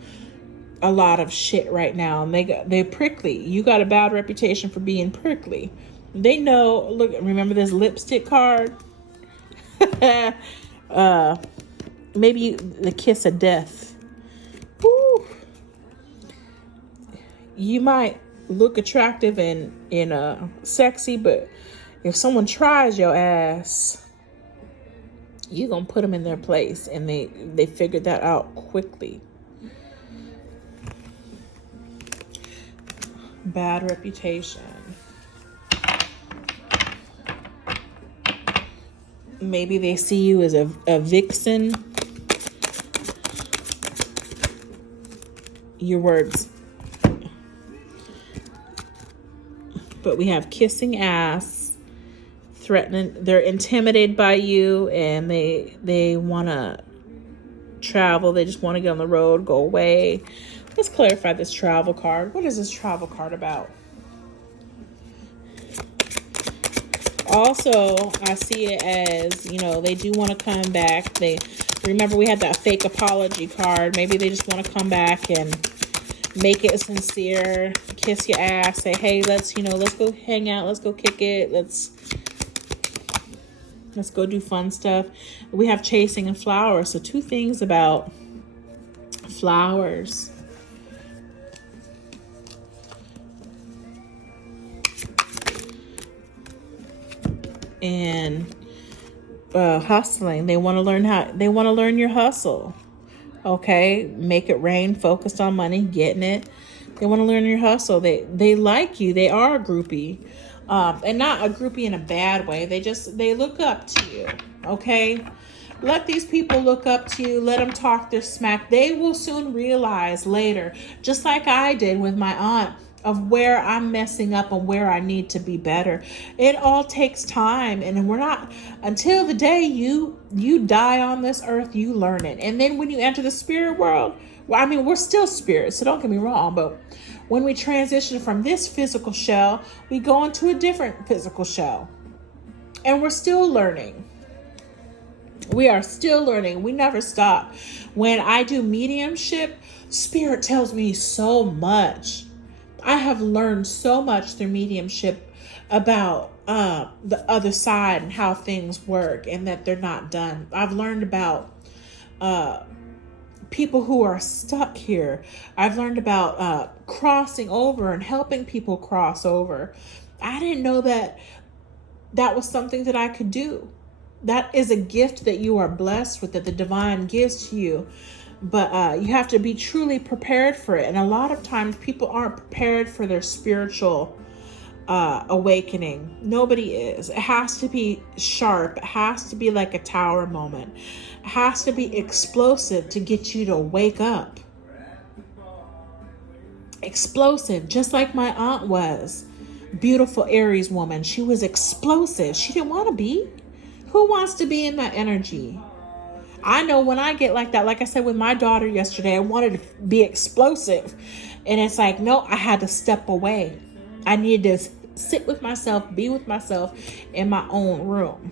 a lot of shit right now. And they're prickly. You got a bad reputation for being prickly. They know. Look, remember this lipstick card? Maybe the kiss of death. Woo. You might look attractive and sexy, but if someone tries your ass, you're gonna put them in their place, and they figured that out quickly. Bad reputation. Maybe they see you as a vixen. Your words. But we have kissing ass, threatening. They're intimidated by you, and they want to travel. They just want to get on the road, go away. Let's clarify this travel card. What is this travel card about? Also, I see it as, they do want to come back. They remember we had that fake apology card. Maybe they just want to come back and make it sincere, kiss your ass, say, hey, let's go hang out, let's go kick it, let's go do fun stuff. We have chasing and flowers. So 2 things about flowers. And hustling. They want to learn your hustle. Okay, make it rain, focused on money, getting it. They want to learn your hustle. They like you. They are a groupie. And not a groupie in a bad way. They look up to you. Okay? Let these people look up to you. Let them talk their smack. They will soon realize later, just like I did with my aunt, of where I'm messing up and where I need to be better. It all takes time, and we're not, until the day you die on this earth, you learn it. And then when you enter the spirit world, we're still spirits, so don't get me wrong, but when we transition from this physical shell, we go into a different physical shell, and we're still learning. We are still learning. We never stop. When I do mediumship, spirit tells me so much. I have learned so much through mediumship about the other side and how things work, and that they're not done. I've learned about people who are stuck here. I've learned about crossing over and helping people cross over. I didn't know that was something that I could do. That is a gift that you are blessed with, that the divine gives to you. But you have to be truly prepared for it. And a lot of times people aren't prepared for their spiritual awakening. Nobody is. It has to be sharp. It has to be like a tower moment. It has to be explosive to get you to wake up. Explosive, just like my aunt was. Beautiful Aries woman. She was explosive. She didn't want to be. Who wants to be in that energy? I know when I get like that, like I said with my daughter yesterday, I wanted to be explosive. And it's like, no, I had to step away. I needed to sit with myself, be with myself in my own room.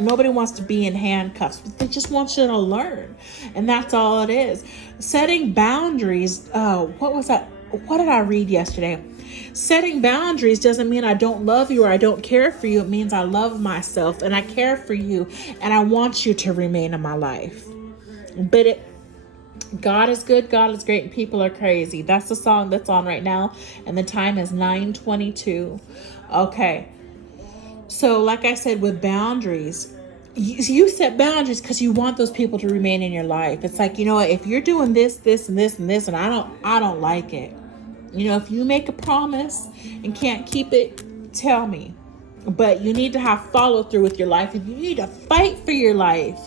Nobody wants to be in handcuffs. They just want you to learn. And that's all it is. Setting boundaries. What was that? What did I read yesterday? Setting boundaries doesn't mean I don't love you or I don't care for you. It means I love myself and I care for you and I want you to remain in my life. But God is good, God is great, and people are crazy. That's the song that's on right now, and the time is 9:22. Okay. So like I said, with boundaries, you set boundaries because you want those people to remain in your life. It's like, you know what, if you're doing this, this, and this, and this, and I don't like it. You know, if you make a promise and can't keep it, tell me. But you need to have follow through with your life, and you need to fight for your life.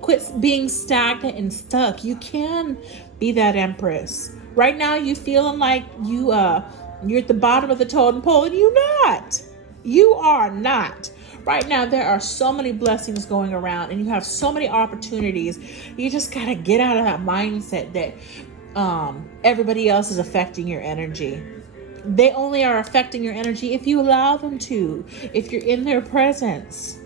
Quit being stagnant and stuck. You can be that empress. Right now, you feeling like you're at the bottom of the totem pole, and you're not. You are not. Right now, there are so many blessings going around, and you have so many opportunities. You just gotta get out of that mindset that everybody else is affecting your energy. They only are affecting your energy if you allow them to, if you're in their presence.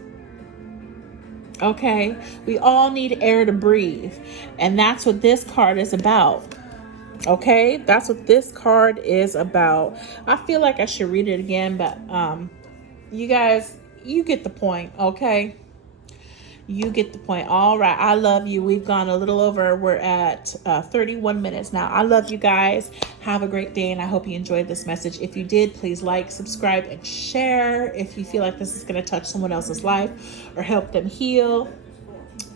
Okay? We all need air to breathe. And that's what this card is about. Okay? That's what this card is about. I feel like I should read it again, but you guys, you get the point, okay? You get the point. All right. I love you. We've gone a little over. We're at 31 minutes now. I love you guys. Have a great day, and I hope you enjoyed this message. If you did, please like, subscribe, and share if you feel like this is going to touch someone else's life or help them heal,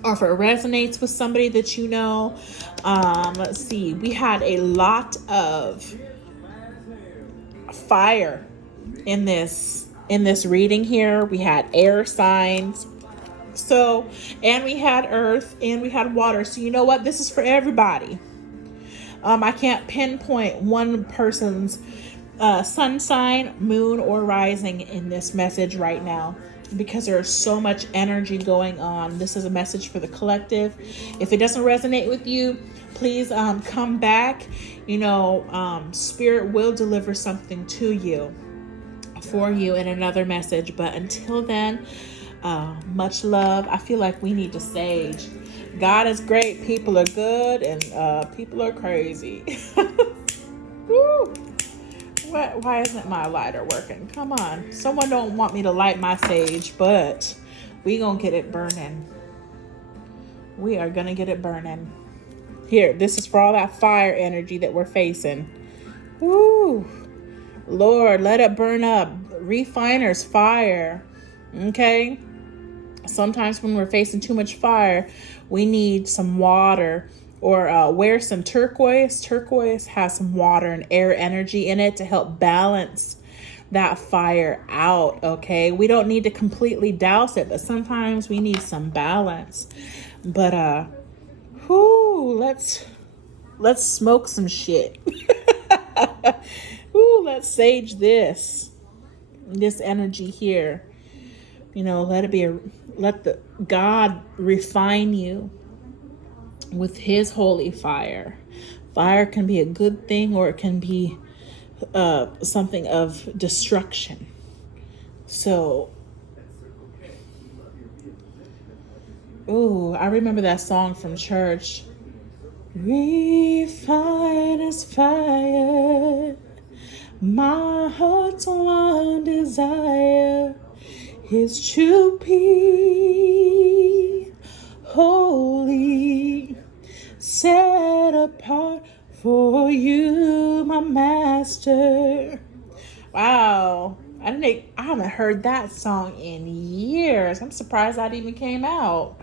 or if it resonates with somebody that you know. Let's see. We had a lot of fire in this reading here. We had air signs. So, and we had earth and we had water. So you know what? This is for everybody. I can't pinpoint one person's sun sign, moon, or rising in this message right now because there's so much energy going on. This is a message for the collective. If it doesn't resonate with you, please come back. You know, Spirit will deliver something to you, for you, in another message. But until then, much love. I feel like we need to sage. God is great. People are good, and people are crazy. Woo. Why isn't my lighter working? Come on. Someone don't want me to light my sage, but we gonna get it burning. We are gonna get it burning. Here, this is for all that fire energy that we're facing. Woo. Lord, let it burn up. Refiner's fire. Okay? Sometimes when we're facing too much fire, we need some water, or wear some turquoise. Turquoise has some water and air energy in it to help balance that fire out. Okay? We don't need to completely douse it, but sometimes we need some balance. But let's smoke some shit. Let's sage this energy here. You know, let the God refine you with his holy fire. Fire can be a good thing, or it can be something of destruction. So, I remember that song from church. Refine as fire, my heart's one desire is to be holy, set apart for you, my master. Wow. I haven't heard that song in years. I'm surprised that even came out.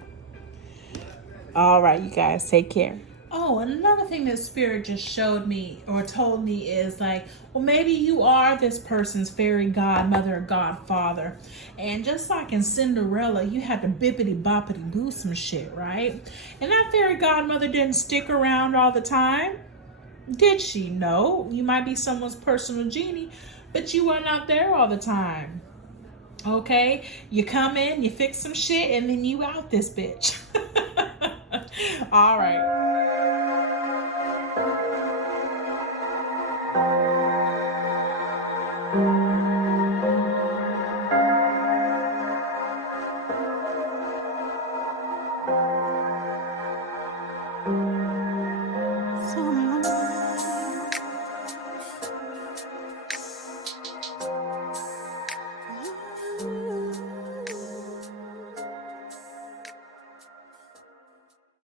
All right, you guys, take care. Oh, and another thing that Spirit just showed me or told me is like, well, maybe you are this person's fairy godmother or godfather. And just like in Cinderella, you had to bippity boppity boo some shit, right? And that fairy godmother didn't stick around all the time. Did she? No. You might be someone's personal genie, but you weren't out there all the time. Okay? You come in, you fix some shit, and then you out this bitch. All right.